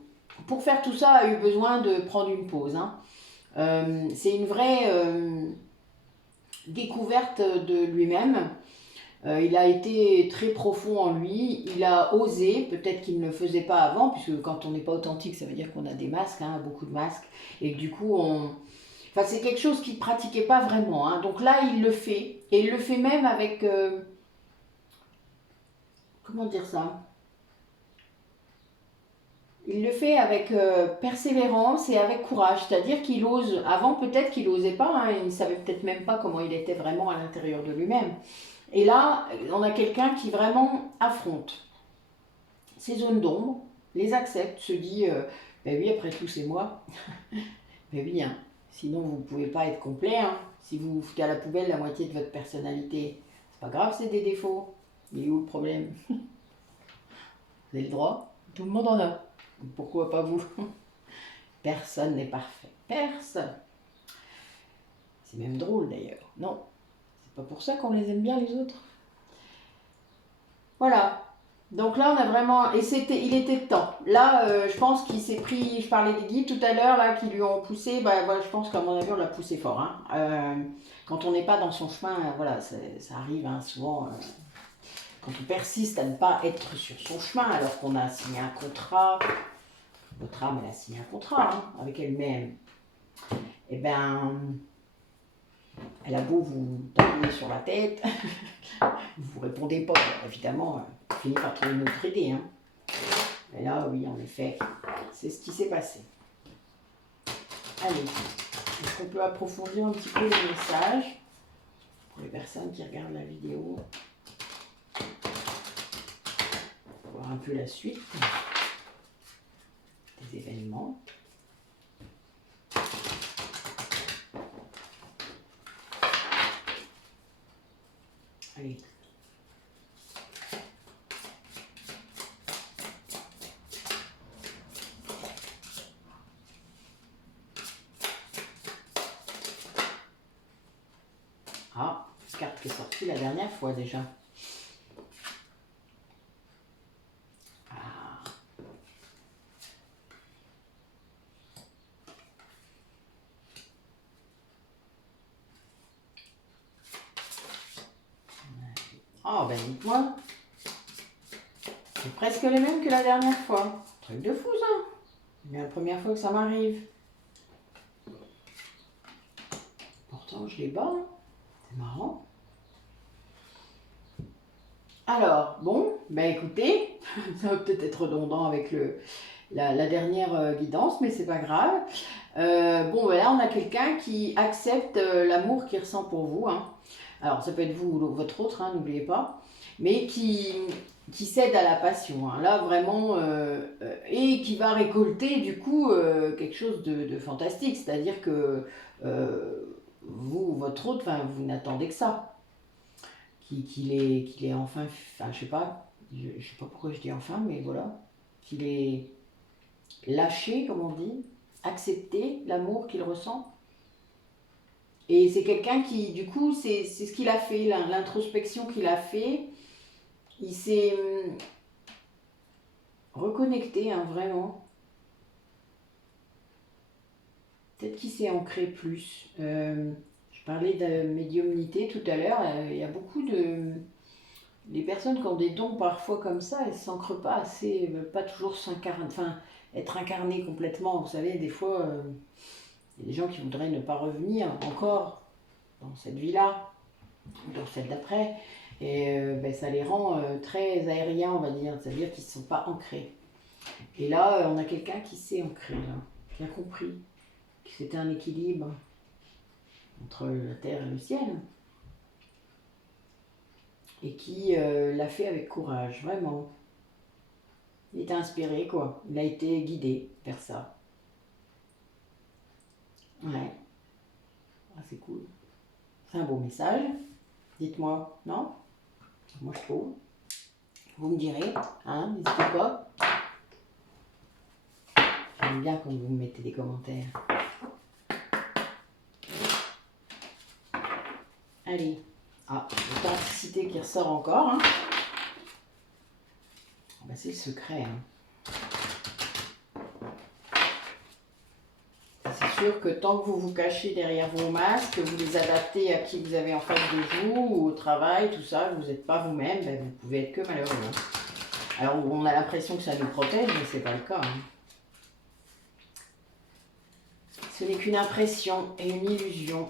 pour faire tout ça, a eu besoin de prendre une pause. Hein. C'est une vraie découverte de lui-même. Il a été très profond en lui, il a osé, peut-être qu'il ne le faisait pas avant, puisque quand on n'est pas authentique, ça veut dire qu'on a des masques, hein, beaucoup de masques, et que du coup, enfin, c'est quelque chose qu'il ne pratiquait pas vraiment. Hein. Donc là, il le fait, et il le fait même avec... comment dire ça? Il le fait avec persévérance et avec courage, c'est-à-dire qu'il ose, avant peut-être qu'il n'osait pas, hein, il ne savait peut-être même pas comment il était vraiment à l'intérieur de lui-même. Et là, on a quelqu'un qui vraiment affronte ces zones d'ombre, les accepte, se dit ben oui, après tout, c'est moi. Ben oui, hein. Sinon vous ne pouvez pas être complet. Hein. Si vous foutez à la poubelle la moitié de votre personnalité, c'est pas grave, c'est des défauts. Il est où le problème? Vous avez le droit, tout le monde en a. Pourquoi pas vous? Personne n'est parfait. Personne. C'est même drôle d'ailleurs. Non, c'est pas pour ça qu'on les aime bien les autres. Voilà. Donc là, on a vraiment... Et il était temps. Là, je pense qu'il s'est pris... Je parlais des guides tout à l'heure, là, qui lui ont poussé. Bah, voilà, je pense qu'à mon avis, on l'a poussé fort. Hein. Quand on n'est pas dans son chemin, voilà, ça arrive hein, souvent. Quand on persiste à ne pas être sur son chemin, alors qu'on a signé un contrat, votre âme, elle a signé un contrat hein, avec elle-même. Eh ben, elle a beau vous taper sur la tête, vous répondez pas, évidemment, vous finissez par trouver une autre idée. Hein. Et là, oui, en effet, c'est ce qui s'est passé. Allez, est-ce qu'on peut approfondir un petit peu le message pour les personnes qui regardent la vidéo? Voir un peu la suite des événements. Allez. Ah, cette carte qui est sortie la dernière fois déjà. Ah. Oh, ben dites-moi. C'est presque les mêmes que la dernière fois. Truc de fou ça. C'est la première fois que ça m'arrive. Pourtant, je les bats. Hein. C'est marrant. Alors, bon, ben écoutez, ça va peut-être être redondant avec la dernière guidance, mais c'est pas grave. Bon, ben là, on a quelqu'un qui accepte l'amour qu'il ressent pour vous. Hein. Alors, ça peut être vous ou votre autre, hein, n'oubliez pas. Mais qui cède à la passion. Hein. Là, vraiment, et qui va récolter, du coup, quelque chose de fantastique. C'est-à-dire que vous ou votre autre, vous n'attendez que ça. Qu'il est enfin, je sais pas pourquoi je dis enfin, mais voilà, qu'il est lâché, comme on dit, accepté l'amour qu'il ressent. Et c'est quelqu'un qui, du coup, c'est ce qu'il a fait, l'introspection qu'il a fait, il s'est reconnecté, hein, vraiment. Peut-être qu'il s'est ancré plus. Je parlais de médiumnité tout à l'heure, il y a beaucoup de... Les personnes qui ont des dons parfois comme ça, elles ne s'ancrent pas assez, pas toujours s'incarner, enfin, être incarnées complètement. Vous savez, des fois, il y a des gens qui voudraient ne pas revenir encore dans cette vie-là, ou dans celle d'après, et ça les rend très aériens, on va dire, c'est-à-dire qu'ils ne sont pas ancrés. Et là, on a quelqu'un qui s'est ancré, là, qui a compris que c'était un équilibre entre la terre et le ciel. Et qui l'a fait avec courage, vraiment. Il était inspiré, quoi. Il a été guidé vers ça. Ouais. Ah, c'est cool. C'est un beau message. Dites-moi, non? Moi, je trouve. Vous me direz, hein, n'hésitez pas. J'aime bien quand vous me mettez des commentaires. Allez. Ah, l'authenticité qui ressort encore. Hein. Ben, c'est le secret. Hein. C'est sûr que tant que vous vous cachez derrière vos masques, vous les adaptez à qui vous avez en face de vous, ou au travail, tout ça, vous n'êtes pas vous-même, ben, vous pouvez être que malheureux. Hein. Alors, on a l'impression que ça nous protège, mais ce n'est pas le cas. Hein. Ce n'est qu'une impression et une illusion.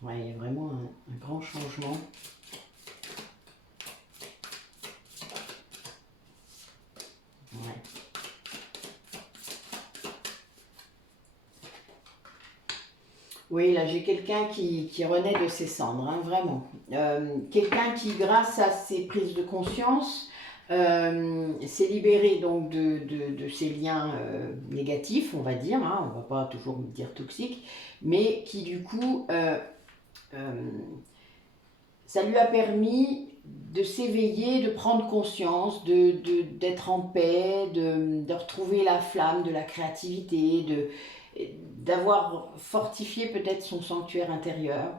Ouais, il y a vraiment un grand changement. Ouais. Oui, là j'ai quelqu'un qui renaît de ses cendres, hein, vraiment. Quelqu'un qui, grâce à ses prises de conscience, s'est libéré donc de ces liens négatifs, on va dire, hein, on ne va pas toujours dire toxiques, mais qui du coup, ça lui a permis de s'éveiller, de prendre conscience, d'être en paix, de retrouver la flamme de la créativité, d'avoir fortifié peut-être son sanctuaire intérieur,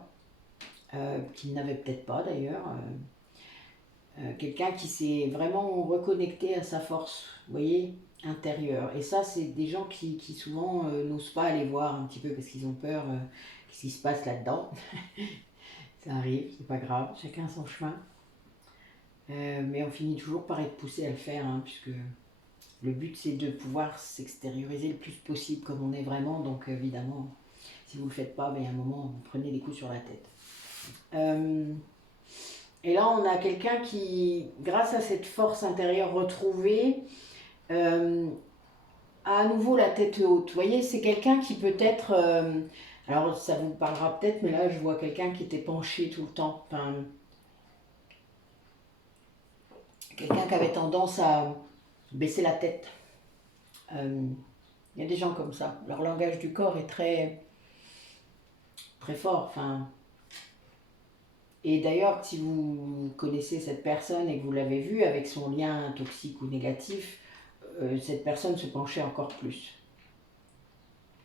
qu'il n'avait peut-être pas d'ailleurs. Quelqu'un qui s'est vraiment reconnecté à sa force, vous voyez, intérieure. Et ça, c'est des gens qui souvent n'osent pas aller voir un petit peu parce qu'ils ont peur de ce qui se passe là-dedans. Ça arrive, c'est pas grave, chacun son chemin. Mais on finit toujours par être poussé à le faire, hein, puisque le but c'est de pouvoir s'extérioriser le plus possible comme on est vraiment. Donc évidemment, si vous ne le faites pas, ben, à un moment, vous prenez des coups sur la tête. Et là, on a quelqu'un qui, grâce à cette force intérieure retrouvée, a à nouveau la tête haute. Vous voyez, c'est quelqu'un qui peut-être... alors, ça vous parlera peut-être, mais là, je vois quelqu'un qui était penché tout le temps. Enfin, quelqu'un qui avait tendance à baisser la tête. Il y a des gens comme ça. Leur langage du corps est très, très fort. Enfin, et d'ailleurs, si vous connaissez cette personne et que vous l'avez vue avec son lien toxique ou négatif, cette personne se penchait encore plus.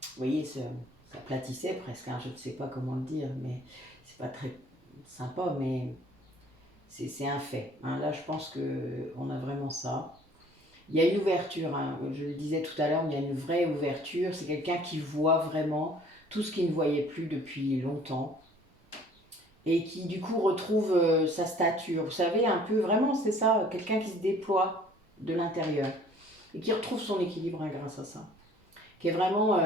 Vous voyez, ça platissait presque, hein, je ne sais pas comment le dire, mais c'est pas très sympa, mais c'est un fait. Hein. Là, je pense qu'on a vraiment ça. Il y a une ouverture, hein. Je le disais tout à l'heure, il y a une vraie ouverture. C'est quelqu'un qui voit vraiment tout ce qu'il ne voyait plus depuis longtemps et qui du coup retrouve sa stature. Vous savez, un peu, vraiment, c'est ça, quelqu'un qui se déploie de l'intérieur et qui retrouve son équilibre, hein, grâce à ça. Qui est vraiment...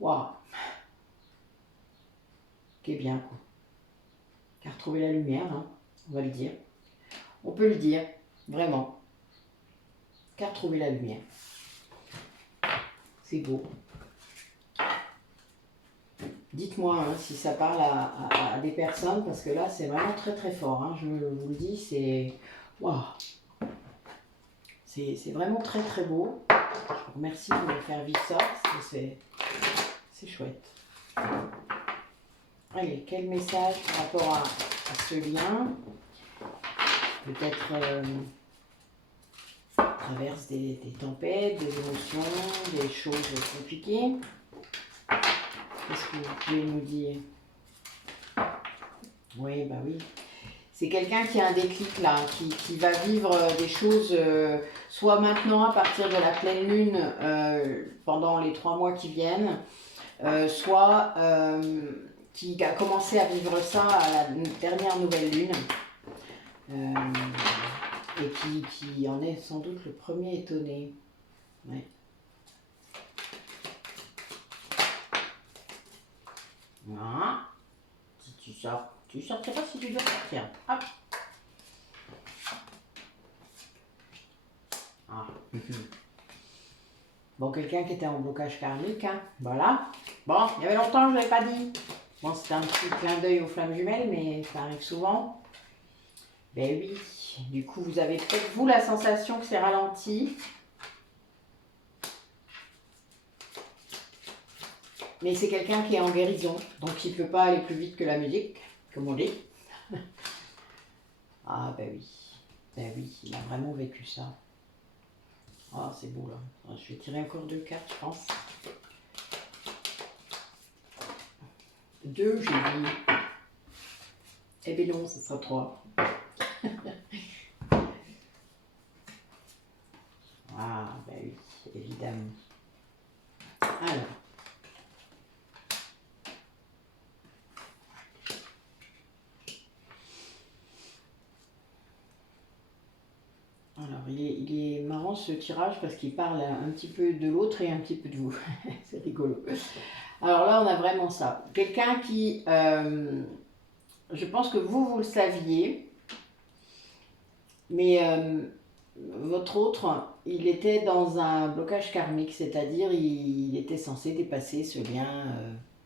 waouh, qui est bien, quoi. Qui a retrouvé la lumière, hein, on va le dire. On peut le dire, vraiment. Qui a retrouvé la lumière. C'est beau. Dites-moi hein, si ça parle à des personnes, parce que là, c'est vraiment très très fort. Hein, je vous le dis, c'est... Waouh. C'est vraiment très très beau. Je vous remercie de me faire vivre ça, parce que c'est chouette. Allez, quel message par rapport à ce lien? Peut-être traverse des tempêtes, des émotions, des choses compliquées. Qu'est-ce que vous pouvez nous dire? Oui, bah oui. C'est quelqu'un qui a un déclic là, qui va vivre des choses, soit maintenant à partir de la pleine lune, pendant les 3 mois qui viennent, soit qui a commencé à vivre ça à la dernière nouvelle lune, et qui en est sans doute le premier étonné. Ouais. Voilà. Si tu sors, tu sortiras si tu dois sortir. Hop. Ah. Bon, quelqu'un qui était en blocage karmique, hein. Voilà. Bon, il y avait longtemps que je ne l'avais pas dit. Bon, c'était un petit clin d'œil aux flammes jumelles, mais ça arrive souvent. Ben oui, du coup, vous avez peut-être, vous, la sensation que c'est ralenti. Mais c'est quelqu'un qui est en guérison, donc il ne peut pas aller plus vite que la musique, comme on dit. Ah ben oui, il a vraiment vécu ça. Ah, c'est beau là. Je vais tirer encore 2 cartes, je pense. 2, j'ai dit. Eh bien non, ce sera 3. Ah, ben oui, évidemment. Alors, il est marrant ce tirage parce qu'il parle un petit peu de l'autre et un petit peu de vous. C'est rigolo. Alors là, on a vraiment ça. Quelqu'un qui, je pense que vous le saviez, mais votre autre, il était dans un blocage karmique, c'est-à-dire il était censé dépasser ce lien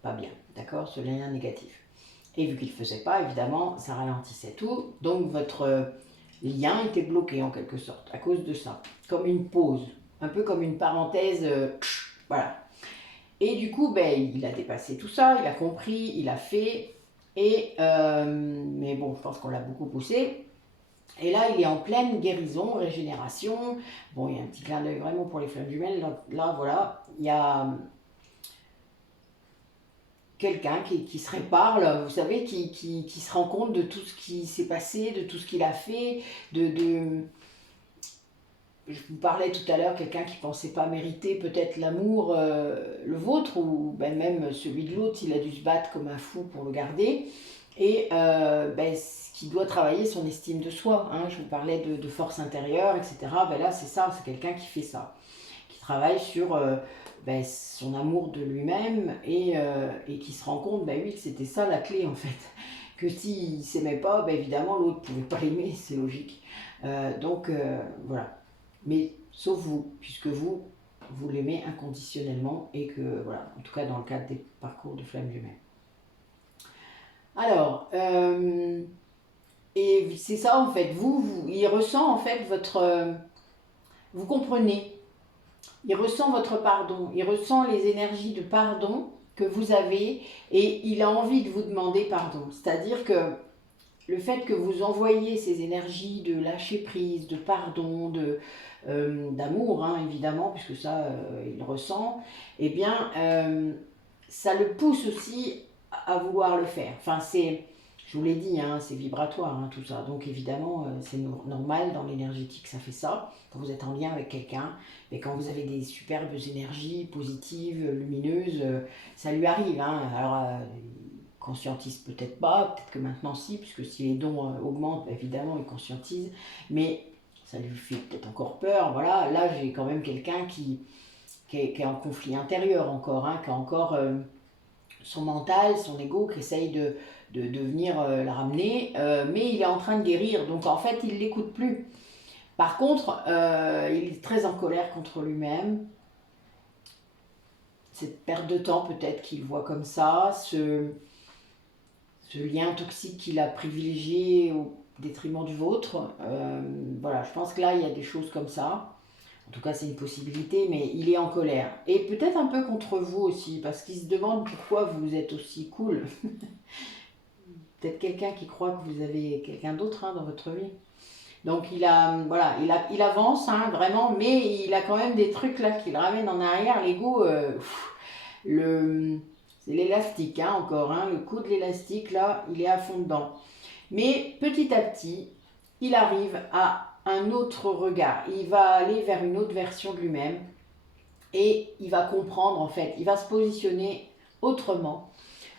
pas bien, d'accord, ce lien négatif. Et vu qu'il ne le faisait pas, évidemment, ça ralentissait tout. Donc votre lien était bloqué en quelque sorte à cause de ça, comme une pause, un peu comme une parenthèse, voilà. Et du coup, ben, il a dépassé tout ça, il a compris, il a fait, et mais bon, je pense qu'on l'a beaucoup poussé. Et là, il est en pleine guérison, régénération. Bon, il y a un petit clin d'œil vraiment pour les flammes jumelles. Là, voilà, il y a quelqu'un qui se répare, là, vous savez, qui se rend compte de tout ce qui s'est passé, de tout ce qu'il a fait, je vous parlais tout à l'heure, quelqu'un qui ne pensait pas mériter peut-être l'amour, le vôtre, ou ben même celui de l'autre, il a dû se battre comme un fou pour le garder, et ben, qui doit travailler son estime de soi. Hein. Je vous parlais de force intérieure, etc. Ben là, c'est ça, c'est quelqu'un qui fait ça, qui travaille sur ben, son amour de lui-même, et qui se rend compte, ben oui, que c'était ça la clé en fait. Que s'il ne s'aimait pas, ben évidemment, l'autre ne pouvait pas l'aimer, c'est logique. Donc voilà. Mais sauf vous, puisque vous l'aimez inconditionnellement et que, voilà, en tout cas dans le cadre des parcours de flammes jumelles. Alors, et c'est ça en fait, il ressent en fait votre... vous comprenez, il ressent votre pardon, il ressent les énergies de pardon que vous avez et il a envie de vous demander pardon. C'est-à-dire que le fait que vous envoyez ces énergies de lâcher prise, de pardon, d'amour, hein, évidemment, puisque ça, il ressent, eh bien, ça le pousse aussi à vouloir le faire. Enfin, je vous l'ai dit, hein, c'est vibratoire, hein, tout ça. Donc, évidemment, c'est normal dans l'énergétique, ça fait ça. Quand vous êtes en lien avec quelqu'un, mais quand vous avez des superbes énergies positives, lumineuses, ça lui arrive. Hein. Alors, conscientise peut-être pas, peut-être que maintenant si, puisque si les dons augmentent, évidemment, il conscientise, mais ça lui fait peut-être encore peur. Voilà, là j'ai quand même quelqu'un qui est en conflit intérieur encore, hein, qui a encore son mental, son ego, qui essaye de venir la ramener, mais il est en train de guérir, donc en fait il ne l'écoute plus. Par contre, il est très en colère contre lui-même. Cette perte de temps peut-être qu'il voit comme ça, ce lien toxique qu'il a privilégié au détriment du vôtre. Voilà, je pense que là, il y a des choses comme ça. En tout cas, c'est une possibilité, mais il est en colère. Et peut-être un peu contre vous aussi, parce qu'il se demande pourquoi vous êtes aussi cool. Peut-être quelqu'un qui croit que vous avez quelqu'un d'autre dans votre vie. Donc voilà, il avance vraiment, mais il a quand même des trucs là qu'il ramène en arrière. L'ego, c'est l'élastique encore, le coup de l'élastique là, il est à fond dedans. Mais petit à petit, il arrive à un autre regard. Il va aller vers une autre version de lui-même et il va comprendre en fait, il va se positionner autrement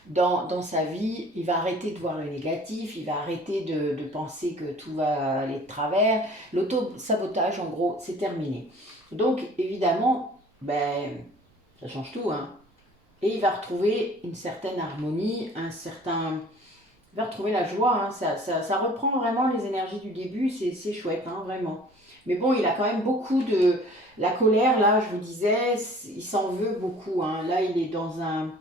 dans sa vie, il va arrêter de voir le négatif, il va arrêter de penser que tout va aller de travers. L'auto-sabotage, en gros, c'est terminé. Donc, évidemment, ben, ça change tout. Et il va retrouver une certaine harmonie, il va retrouver la joie. Ça reprend vraiment les énergies du début, c'est chouette, vraiment. Mais bon, il a quand même beaucoup de... La colère, là, je vous disais, il s'en veut beaucoup. Là, il est dans un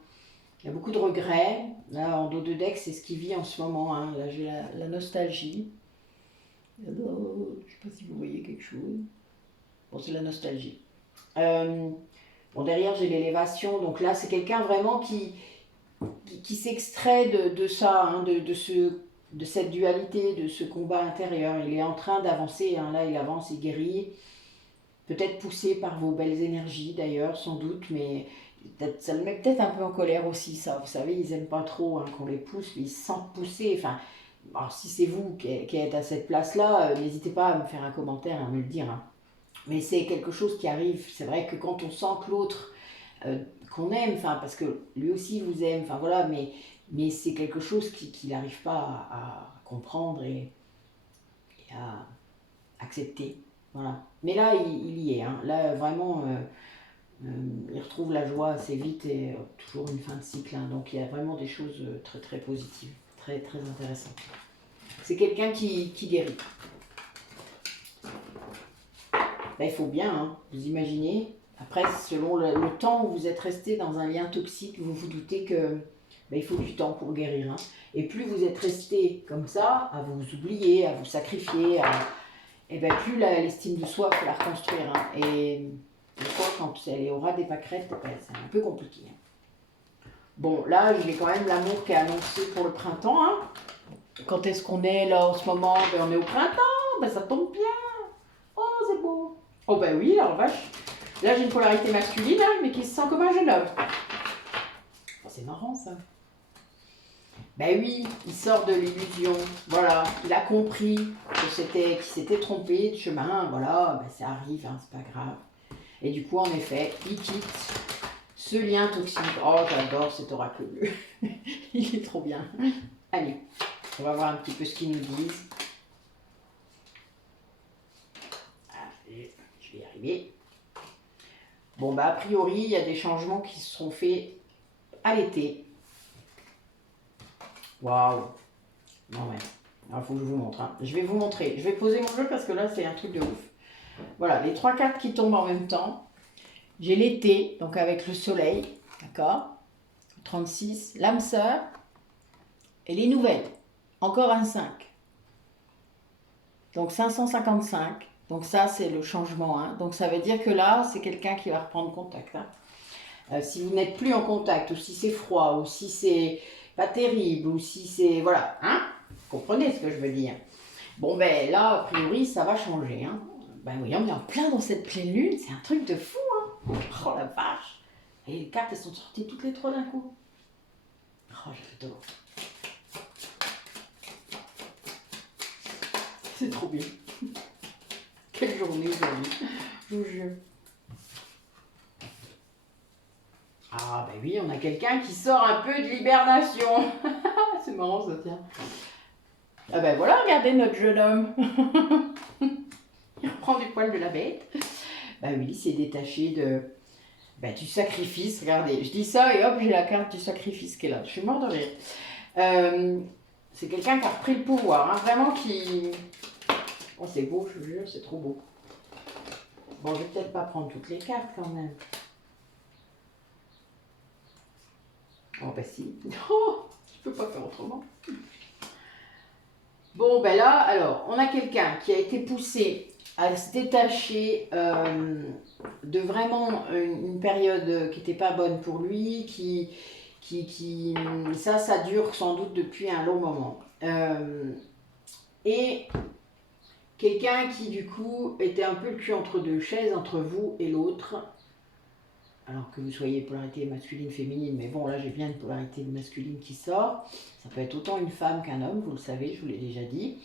Il y a beaucoup de regrets. Là, en dos de deck, c'est ce qu'il vit en ce moment. Hein. Là, j'ai la nostalgie. Je ne sais pas si vous voyez quelque chose. Bon, c'est la nostalgie. Bon, derrière, j'ai l'élévation. Donc là, c'est quelqu'un vraiment qui s'extrait de ça, hein, de cette dualité, de ce combat intérieur. Il est en train d'avancer. Hein. Là, il avance, il guérit. Peut-être poussé par vos belles énergies, d'ailleurs, sans doute. Mais ça le met peut-être un peu en colère aussi, ça. Vous savez, ils n'aiment pas trop hein, qu'on les pousse. Mais ils se sentent poussés. Enfin, alors, si c'est vous qui êtes à cette place-là, n'hésitez pas à me faire un commentaire, à me le dire. Hein. Mais c'est quelque chose qui arrive. C'est vrai que quand on sent que l'autre qu'on aime, enfin parce que lui aussi vous aime, enfin voilà, mais c'est quelque chose qu'il n'arrive pas à comprendre et à accepter. Voilà. Mais là, il y est. Hein. Là, vraiment, il retrouve la joie assez vite et toujours une fin de cycle. Hein. Donc il y a vraiment des choses très très positives, très très intéressantes. C'est quelqu'un qui guérit. Ben, il faut bien, hein, vous imaginez. Après, selon le temps où vous êtes resté dans un lien toxique, vous vous doutez que ben, il faut du temps pour guérir. Hein. Et plus vous êtes resté comme ça, à vous oublier, à vous sacrifier, et ben plus l'estime de soi, il faut la reconstruire. Hein. Et des fois, quand elle est au ras des pâquerettes, ben, c'est un peu compliqué. Hein. Bon, là, j'ai quand même l'amour qui est annoncé pour le printemps. Hein. Quand est-ce qu'on est là en ce moment? Ben, on est au printemps, ben, ça tombe bien. Oh, c'est beau. Oh ben oui, alors vache. Là, j'ai une polarité masculine, hein, mais qui se sent comme un jeune homme. Oh, c'est marrant, ça. Ben oui, il sort de l'illusion. Voilà, il a compris qu'il s'était trompé de chemin. Voilà, ben ça arrive, hein, c'est pas grave. Et du coup, en effet, il quitte ce lien toxique. Oh, j'adore cet oracle bleu. Il est trop bien. Allez, on va voir un petit peu ce qu'ils nous disent. Allez, je vais y arriver. Bon, bah, a priori, il y a des changements qui se seront faits à l'été. Waouh! Non, ouais. Alors, il faut que je vous montre. Hein. Je vais vous montrer. Je vais poser mon jeu parce que là, c'est un truc de ouf. Voilà, les 3 cartes qui tombent en même temps. J'ai l'été, donc avec le soleil. D'accord? 36. L'âme sœur. Et les nouvelles. Encore un 5. Donc, 555. Donc, ça, c'est le changement. Hein. Donc, ça veut dire que là, c'est quelqu'un qui va reprendre contact. Hein. Si vous n'êtes plus en contact, ou si c'est froid, ou si c'est pas terrible, ou si c'est... Voilà, hein? Vous comprenez ce que je veux dire? Bon, ben là, a priori, ça va changer. Hein? Ben oui, on est en plein dans cette pleine lune, c'est un truc de fou. Hein? Oh la vache! Et les cartes, elles sont sorties toutes les 3 d'un coup. Oh, j'adore. C'est trop bien. Quelle journée aujourd'hui, je vous jure. Ah ben oui, on a quelqu'un qui sort un peu de l'hibernation. C'est marrant ça, tiens. Ah ben voilà, regardez notre jeune homme. Il reprend du poil de la bête. Ben oui, il s'est détaché du sacrifice. Regardez, je dis ça et hop, j'ai la carte du sacrifice qui est là. Je suis morte de rire. C'est quelqu'un qui a repris le pouvoir, hein, vraiment qui... Oh, c'est beau, je vous jure, c'est trop beau. Bon, je vais peut-être pas prendre toutes les cartes quand même. Oh ben si. Oh, je peux pas faire autrement. Bon ben là, alors, on a quelqu'un qui a été poussé à se détacher de vraiment une période qui n'était pas bonne pour lui, ça dure sans doute depuis un long moment. Et quelqu'un qui du coup était un peu le cul entre deux chaises, entre vous et l'autre. Alors que vous soyez polarité masculine, féminine, mais bon, là j'ai bien une polarité masculine qui sort. Ça peut être autant une femme qu'un homme, vous le savez, je vous l'ai déjà dit.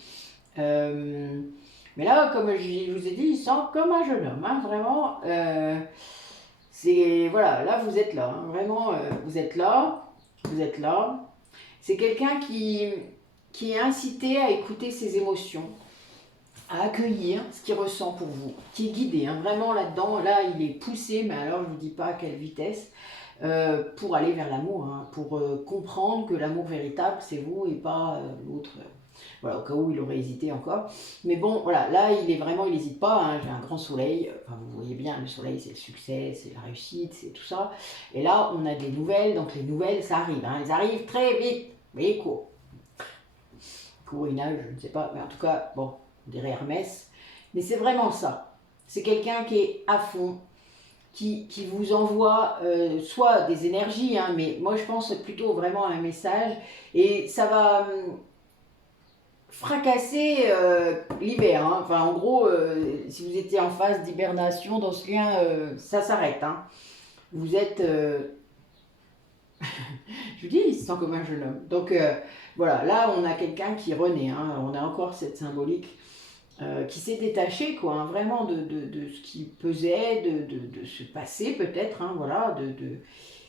Mais là, comme je vous ai dit, il sent comme un jeune homme, hein, vraiment. Voilà, là vous êtes là, hein, vraiment, vous êtes là. C'est quelqu'un qui est incité à écouter ses émotions, à accueillir ce qu'il ressent pour vous, qui est guidé, hein, vraiment là-dedans, là il est poussé, mais alors je ne vous dis pas à quelle vitesse, pour aller vers l'amour, hein, pour comprendre que l'amour véritable c'est vous et pas l'autre Voilà, au cas où il aurait hésité encore. Mais bon, voilà, là, il n'hésite pas, hein, j'ai un grand soleil. Enfin, vous voyez bien, le soleil, c'est le succès, c'est la réussite, c'est tout ça. Et là, on a des nouvelles, donc les nouvelles, ça arrive. Hein, elles arrivent très vite, mais court. Court, il nage, je ne sais pas, mais en tout cas, bon, on dirait Hermès. Mais c'est vraiment ça. C'est quelqu'un qui est à fond, qui vous envoie soit des énergies, hein, mais moi je pense plutôt vraiment à un message, et ça va fracasser l'hiver. Hein. Enfin, en gros, si vous étiez en phase d'hibernation dans ce lien, ça s'arrête. Hein. Vous êtes, je vous dis, il se sent comme un jeune homme. Donc voilà, là on a quelqu'un qui renaît. Hein. On a encore cette symbolique. Qui s'est détaché quoi, hein, vraiment de ce qui pesait, de ce passé peut-être, hein, voilà,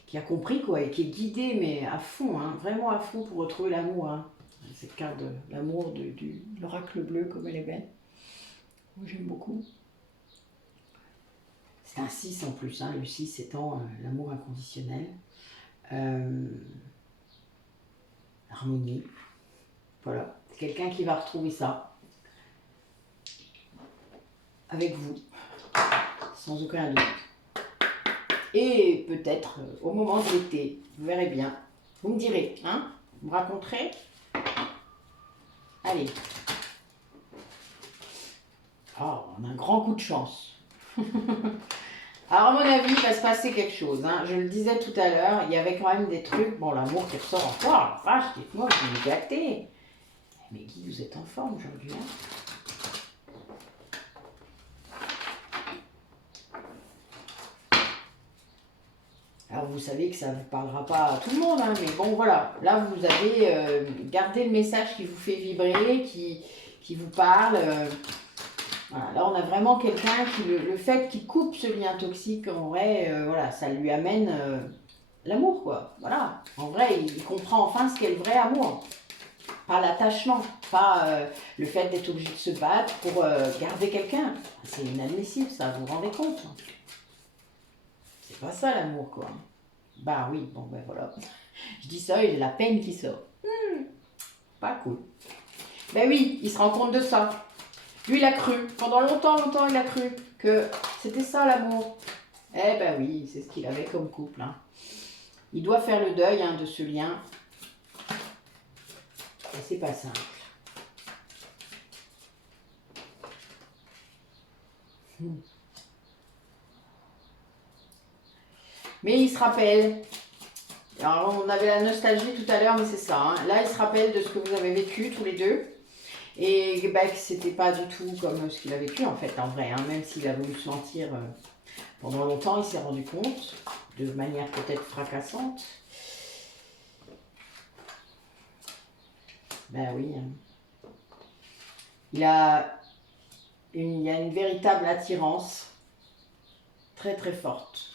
qui a compris quoi, et qui est guidé mais à fond, hein, vraiment à fond pour retrouver l'amour. Hein. Cette carte de l'amour de l'oracle bleu, comme elle est belle. Moi j'aime beaucoup. C'est un 6 en plus, hein, le 6 étant l'amour inconditionnel. Harmonie. Voilà, c'est quelqu'un qui va retrouver ça avec vous, sans aucun doute. Et peut-être au moment de l'été, vous verrez bien. Vous me direz, hein? Vous me raconterez? Allez. Oh, on a un grand coup de chance. Alors à mon avis, il va se passer quelque chose. Hein. Je le disais tout à l'heure, il y avait quand même des trucs. Bon, l'amour qui ressort encore. Vache, dites-moi, vous me gâtez. Mais Guy, vous êtes en forme aujourd'hui, hein? Alors vous savez que ça ne vous parlera pas à tout le monde, hein, mais bon voilà, là vous avez gardé le message qui vous fait vibrer, qui vous parle. Voilà. Là on a vraiment quelqu'un qui, le fait qu'il coupe ce lien toxique, en vrai, voilà, ça lui amène l'amour quoi. Voilà, en vrai il comprend enfin ce qu'est le vrai amour. Pas l'attachement, pas le fait d'être obligé de se battre pour garder quelqu'un. C'est inadmissible ça, vous vous rendez compte? C'est pas ça l'amour quoi. Bah oui, bon ben voilà. Je dis ça et j'ai la peine qui sort. Pas cool. Ben oui, il se rend compte de ça. Lui, il a cru. Pendant longtemps, il a cru que c'était ça l'amour. Eh ben oui, c'est ce qu'il avait comme couple. Hein. Il doit faire le deuil hein, de ce lien. Et c'est pas simple. Mais il se rappelle. Alors, on avait la nostalgie tout à l'heure, mais c'est ça. Hein. Là, il se rappelle de ce que vous avez vécu tous les deux. Et bah, que c'était pas du tout comme ce qu'il a vécu, en fait, en vrai. Hein. Même s'il a voulu se mentir pendant longtemps, il s'est rendu compte, de manière peut-être fracassante. Ben oui. Hein. Il y a une véritable attirance très très forte.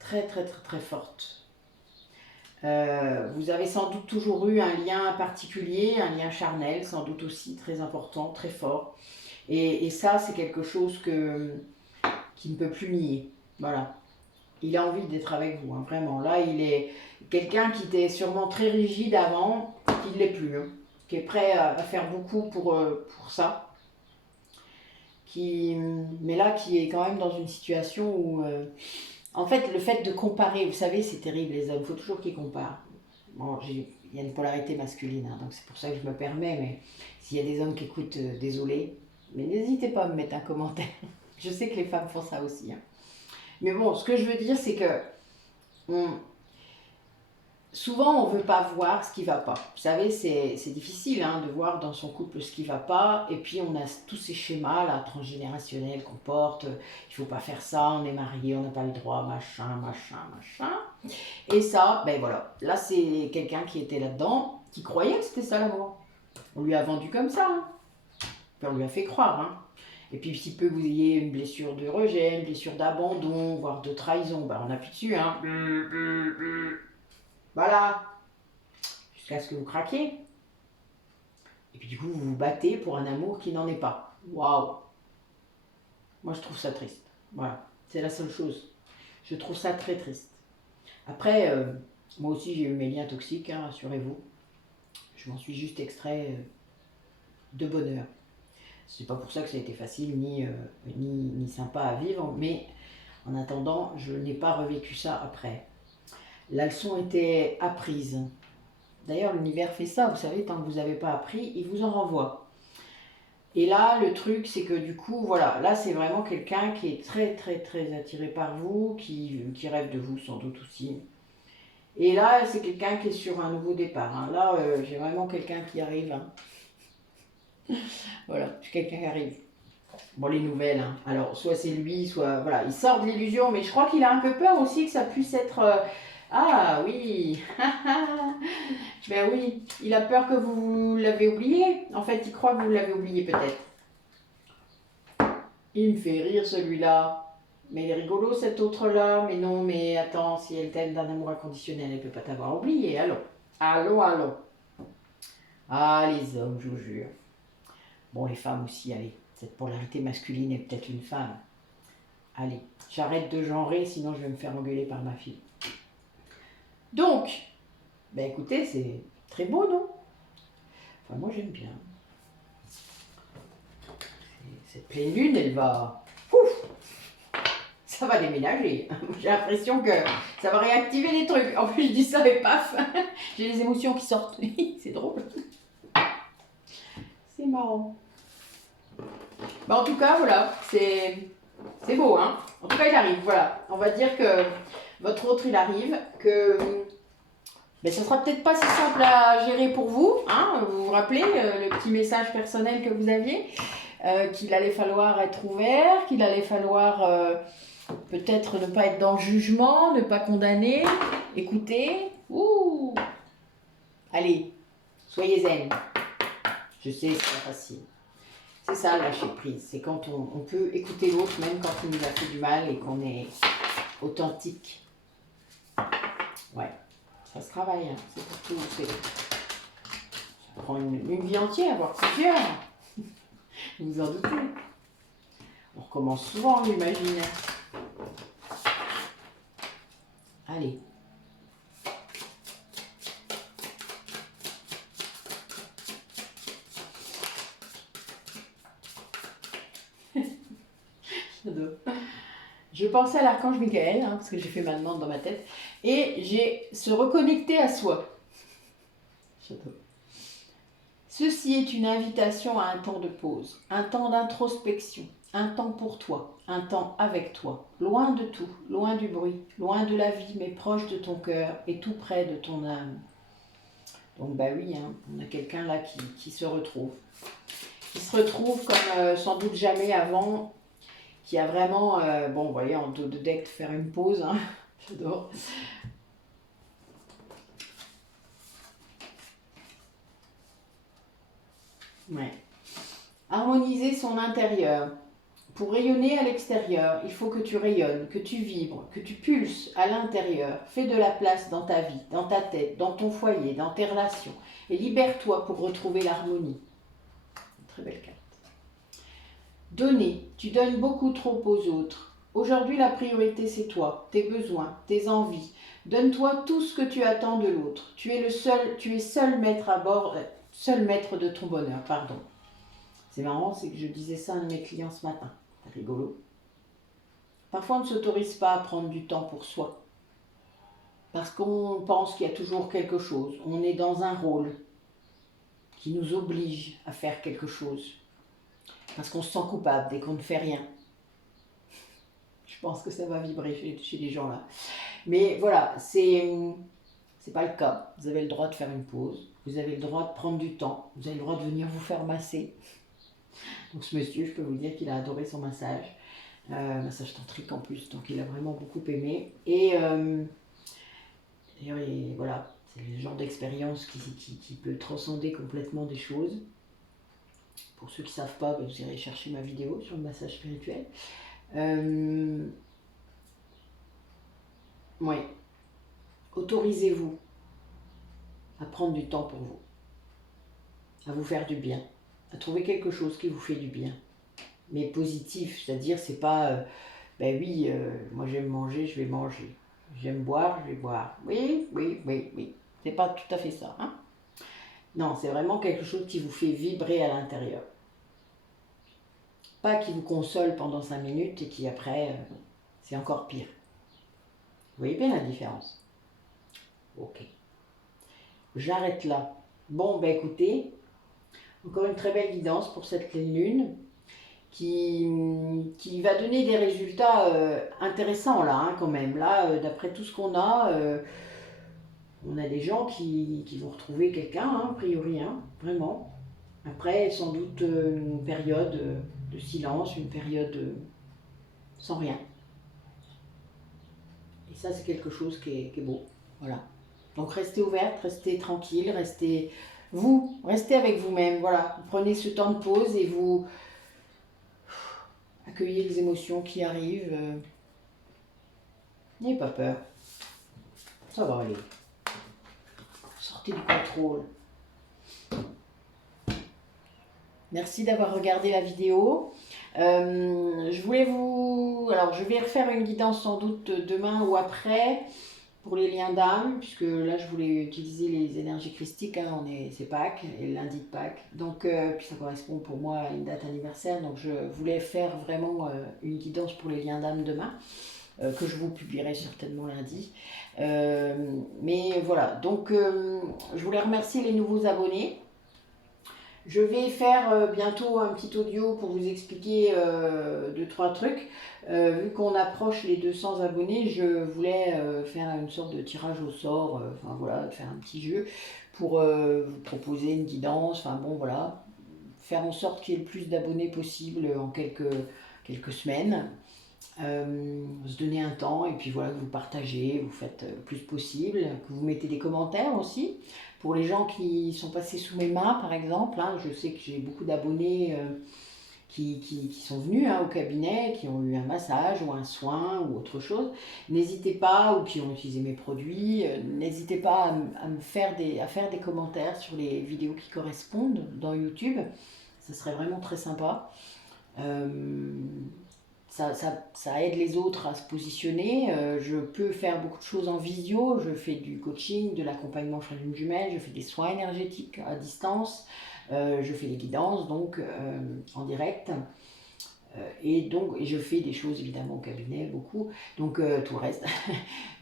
Très très très très forte. Vous avez sans doute toujours eu un lien particulier, un lien charnel, sans doute aussi très important, très fort. Et ça, c'est quelque chose qui ne peut plus nier. Voilà. Il a envie d'être avec vous, hein, vraiment. Là, il est quelqu'un qui était sûrement très rigide avant, qui ne l'est plus. Hein, qui est prêt à faire beaucoup pour ça. Mais là, qui est quand même dans une situation où... en fait, le fait de comparer, vous savez, c'est terrible les hommes, il faut toujours qu'ils comparent. Bon, il y a une polarité masculine, hein, donc c'est pour ça que je me permets, mais s'il y a des hommes qui écoutent, désolé, mais n'hésitez pas à me mettre un commentaire. Je sais que les femmes font ça aussi. Hein. Mais bon, ce que je veux dire, c'est que souvent, on ne veut pas voir ce qui ne va pas. Vous savez, c'est difficile hein, de voir dans son couple ce qui ne va pas. Et puis, on a tous ces schémas là, transgénérationnels qu'on porte. Il ne faut pas faire ça, on est marié, on n'a pas le droit, machin, machin, machin. Et ça, ben voilà. Là, c'est quelqu'un qui était là-dedans, qui croyait que c'était ça l'amour. On lui a vendu comme ça. Hein. Puis on lui a fait croire. Hein. Et puis, si peu vous ayez une blessure de rejet, une blessure d'abandon, voire de trahison, ben on appuie dessus. Hein. Voilà. Jusqu'à ce que vous craquiez. Et puis du coup, vous vous battez pour un amour qui n'en est pas. Waouh. Moi, je trouve ça triste. Voilà. C'est la seule chose. Je trouve ça très triste. Après, moi aussi, j'ai eu mes liens toxiques, hein, rassurez-vous. Je m'en suis juste extrait de bonheur. C'est pas pour ça que ça a été facile ni sympa à vivre, mais en attendant, je n'ai pas revécu ça après. La leçon était apprise. D'ailleurs, l'univers fait ça, vous savez, tant que vous n'avez pas appris, il vous en renvoie. Et là, le truc, c'est que du coup, voilà, là, c'est vraiment quelqu'un qui est très, très, très attiré par vous, qui rêve de vous sans doute aussi. Et là, c'est quelqu'un qui est sur un nouveau départ. Hein. Là, j'ai vraiment quelqu'un qui arrive. Hein. Voilà, j'ai quelqu'un qui arrive. Bon, les nouvelles, hein. Alors, soit c'est lui, soit... Voilà, il sort de l'illusion, mais je crois qu'il a un peu peur aussi que ça puisse être... Ah, oui. Ben oui, il a peur que vous l'avez oublié. En fait, il croit que vous l'avez oublié peut-être. Il me fait rire celui-là. Mais il est rigolo cet autre-là. Mais non, mais attends, si elle t'aime d'un amour inconditionnel, elle ne peut pas t'avoir oublié. Allons. Allons, allons. Ah, les hommes, je vous jure. Bon, les femmes aussi, allez. Cette polarité masculine est peut-être une femme. Allez, j'arrête de genrer, sinon je vais me faire engueuler par ma fille. Donc, ben écoutez, c'est très beau, non? Enfin, moi j'aime bien. Cette pleine lune, elle va... Ouf, ça va déménager. J'ai l'impression que ça va réactiver les trucs. En plus, je dis ça et paf, j'ai les émotions qui sortent. C'est drôle. C'est marrant. Ben, en tout cas, voilà, c'est beau, hein. En tout cas, il arrive, voilà. On va dire que votre autre, il arrive, que... Mais ce sera peut-être pas si simple à gérer pour vous, hein. Vous vous rappelez le petit message personnel que vous aviez, qu'il allait falloir être ouvert, qu'il allait falloir peut-être ne pas être dans le jugement, ne pas condamner, écouter. Ouh. Allez, soyez zen. Je sais, c'est pas facile. C'est ça, lâcher prise. C'est quand on peut écouter l'autre, même quand il nous a fait du mal et qu'on est authentique. Ouais, ça se travaille. Hein. C'est pour tout. Ça prend une vie entière, voire plusieurs. Vous vous en doutez. On recommence souvent, on imagine. Allez. Je pensais à l'archange Michael, hein, parce que j'ai fait ma demande dans ma tête, et j'ai se reconnecter à soi. J'adore. Ceci est une invitation à un temps de pause, un temps d'introspection, un temps pour toi, un temps avec toi, loin de tout, loin du bruit, loin de la vie, mais proche de ton cœur et tout près de ton âme. Donc bah oui, hein, on a quelqu'un là qui se retrouve. Qui se retrouve comme sans doute jamais avant, qui a vraiment, bon, vous voyez, en dos de deck, faire une pause, hein. J'adore. Ouais. Harmoniser son intérieur. Pour rayonner à l'extérieur, il faut que tu rayonnes, que tu vibres, que tu pulses à l'intérieur. Fais de la place dans ta vie, dans ta tête, dans ton foyer, dans tes relations. Et libère-toi pour retrouver l'harmonie. Une très belle carte. Donner. Tu donnes beaucoup trop aux autres. Aujourd'hui, la priorité, c'est toi, tes besoins, tes envies. Donne-toi tout ce que tu attends de l'autre. Tu es seul maître à bord, seul maître de ton bonheur, pardon. C'est marrant, c'est que je disais ça à un de mes clients ce matin. C'est rigolo. Parfois, on ne s'autorise pas à prendre du temps pour soi. Parce qu'on pense qu'il y a toujours quelque chose. On est dans un rôle qui nous oblige à faire quelque chose. Parce qu'on se sent coupable dès qu'on ne fait rien. Je pense que ça va vibrer chez les gens là. Mais voilà, c'est pas le cas. Vous avez le droit de faire une pause. Vous avez le droit de prendre du temps. Vous avez le droit de venir vous faire masser. Donc ce monsieur, je peux vous dire qu'il a adoré son massage. Massage tantrique en plus, donc il a vraiment beaucoup aimé. Et voilà, c'est le genre d'expérience qui peut transcender complètement des choses. Pour ceux qui ne savent pas, vous irez chercher ma vidéo sur le massage spirituel. Oui. Autorisez-vous à prendre du temps pour vous, à vous faire du bien, à trouver quelque chose qui vous fait du bien, mais positif, c'est-à-dire c'est pas, ben oui, moi j'aime manger, je vais manger, j'aime boire, je vais boire, oui, c'est pas tout à fait ça, hein. Non, c'est vraiment quelque chose qui vous fait vibrer à l'intérieur. Pas qui vous console pendant 5 minutes et qui après, c'est encore pire. Vous voyez bien la différence? Ok. J'arrête là. Bon, ben écoutez, encore une très belle guidance pour cette pleine lune qui va donner des résultats intéressants là, hein, quand même. Là, d'après tout ce qu'on a, on a des gens qui vont retrouver quelqu'un, hein, a priori, hein, vraiment. Après, sans doute une période de silence, une période sans rien. Et ça, c'est quelque chose qui est beau. Voilà. Donc restez ouverte, restez tranquille, restez avec vous-même. Voilà. Prenez ce temps de pause et vous accueillez les émotions qui arrivent. N'ayez pas peur. Ça va aller. Sortez du contrôle. Merci d'avoir regardé la vidéo. Je voulais vous... Alors, je vais refaire une guidance sans doute demain ou après pour les liens d'âme, puisque là, je voulais utiliser les énergies christiques. Hein, c'est Pâques, et lundi de Pâques. Donc, puis ça correspond pour moi à une date anniversaire. Donc, je voulais faire vraiment une guidance pour les liens d'âme demain, que je vous publierai certainement lundi. Mais voilà, donc je voulais remercier les nouveaux abonnés. Je vais faire bientôt un petit audio pour vous expliquer 2-3 trucs. Vu qu'on approche les 200 abonnés, je voulais faire une sorte de tirage au sort, enfin voilà, faire un petit jeu pour vous proposer une guidance, enfin bon voilà, faire en sorte qu'il y ait le plus d'abonnés possible en quelques semaines. Se donner un temps et puis voilà, que vous partagez, vous faites le plus possible, que vous mettez des commentaires aussi. Pour les gens qui sont passés sous mes mains, par exemple, hein, je sais que j'ai beaucoup d'abonnés qui sont venus au cabinet, qui ont eu un massage ou un soin ou autre chose. N'hésitez pas, ou qui ont utilisé mes produits, n'hésitez pas à faire des commentaires sur les vidéos qui correspondent dans YouTube. Ça serait vraiment très sympa. Ça aide les autres à se positionner. Je peux faire beaucoup de choses en visio. Je fais du coaching, de l'accompagnement chez une jumelle, je fais des soins énergétiques à distance, je fais des guidances donc en direct. Et je fais des choses évidemment au cabinet, beaucoup. Donc tout le reste,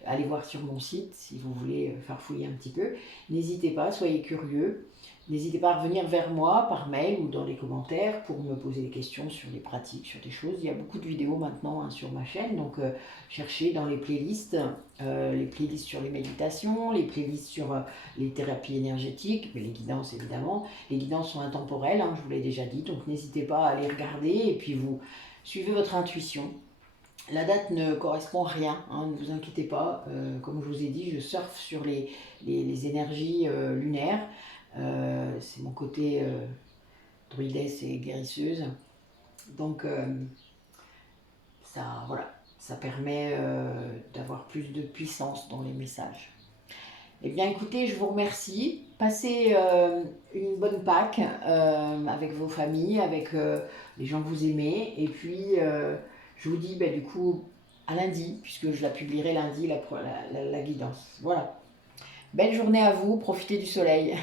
allez voir sur mon site si vous voulez farfouiller un petit peu. N'hésitez pas, soyez curieux. N'hésitez pas à revenir vers moi par mail ou dans les commentaires pour me poser des questions sur les pratiques, sur des choses. Il y a beaucoup de vidéos maintenant sur ma chaîne, donc cherchez dans les playlists sur les méditations, les playlists sur les thérapies énergétiques, mais les guidances évidemment. Les guidances sont intemporelles, hein, je vous l'ai déjà dit, donc n'hésitez pas à les regarder et puis vous suivez votre intuition. La date ne correspond à rien, hein, ne vous inquiétez pas. Comme je vous ai dit, je surfe sur les énergies lunaires. C'est mon côté druidesse et guérisseuse. Donc ça permet d'avoir plus de puissance dans les messages. Eh bien écoutez, je vous remercie. Passez une bonne Pâques avec vos familles, avec les gens que vous aimez. Et puis je vous dis du coup à lundi, puisque je la publierai lundi, la guidance. Voilà. Belle journée à vous, profitez du soleil.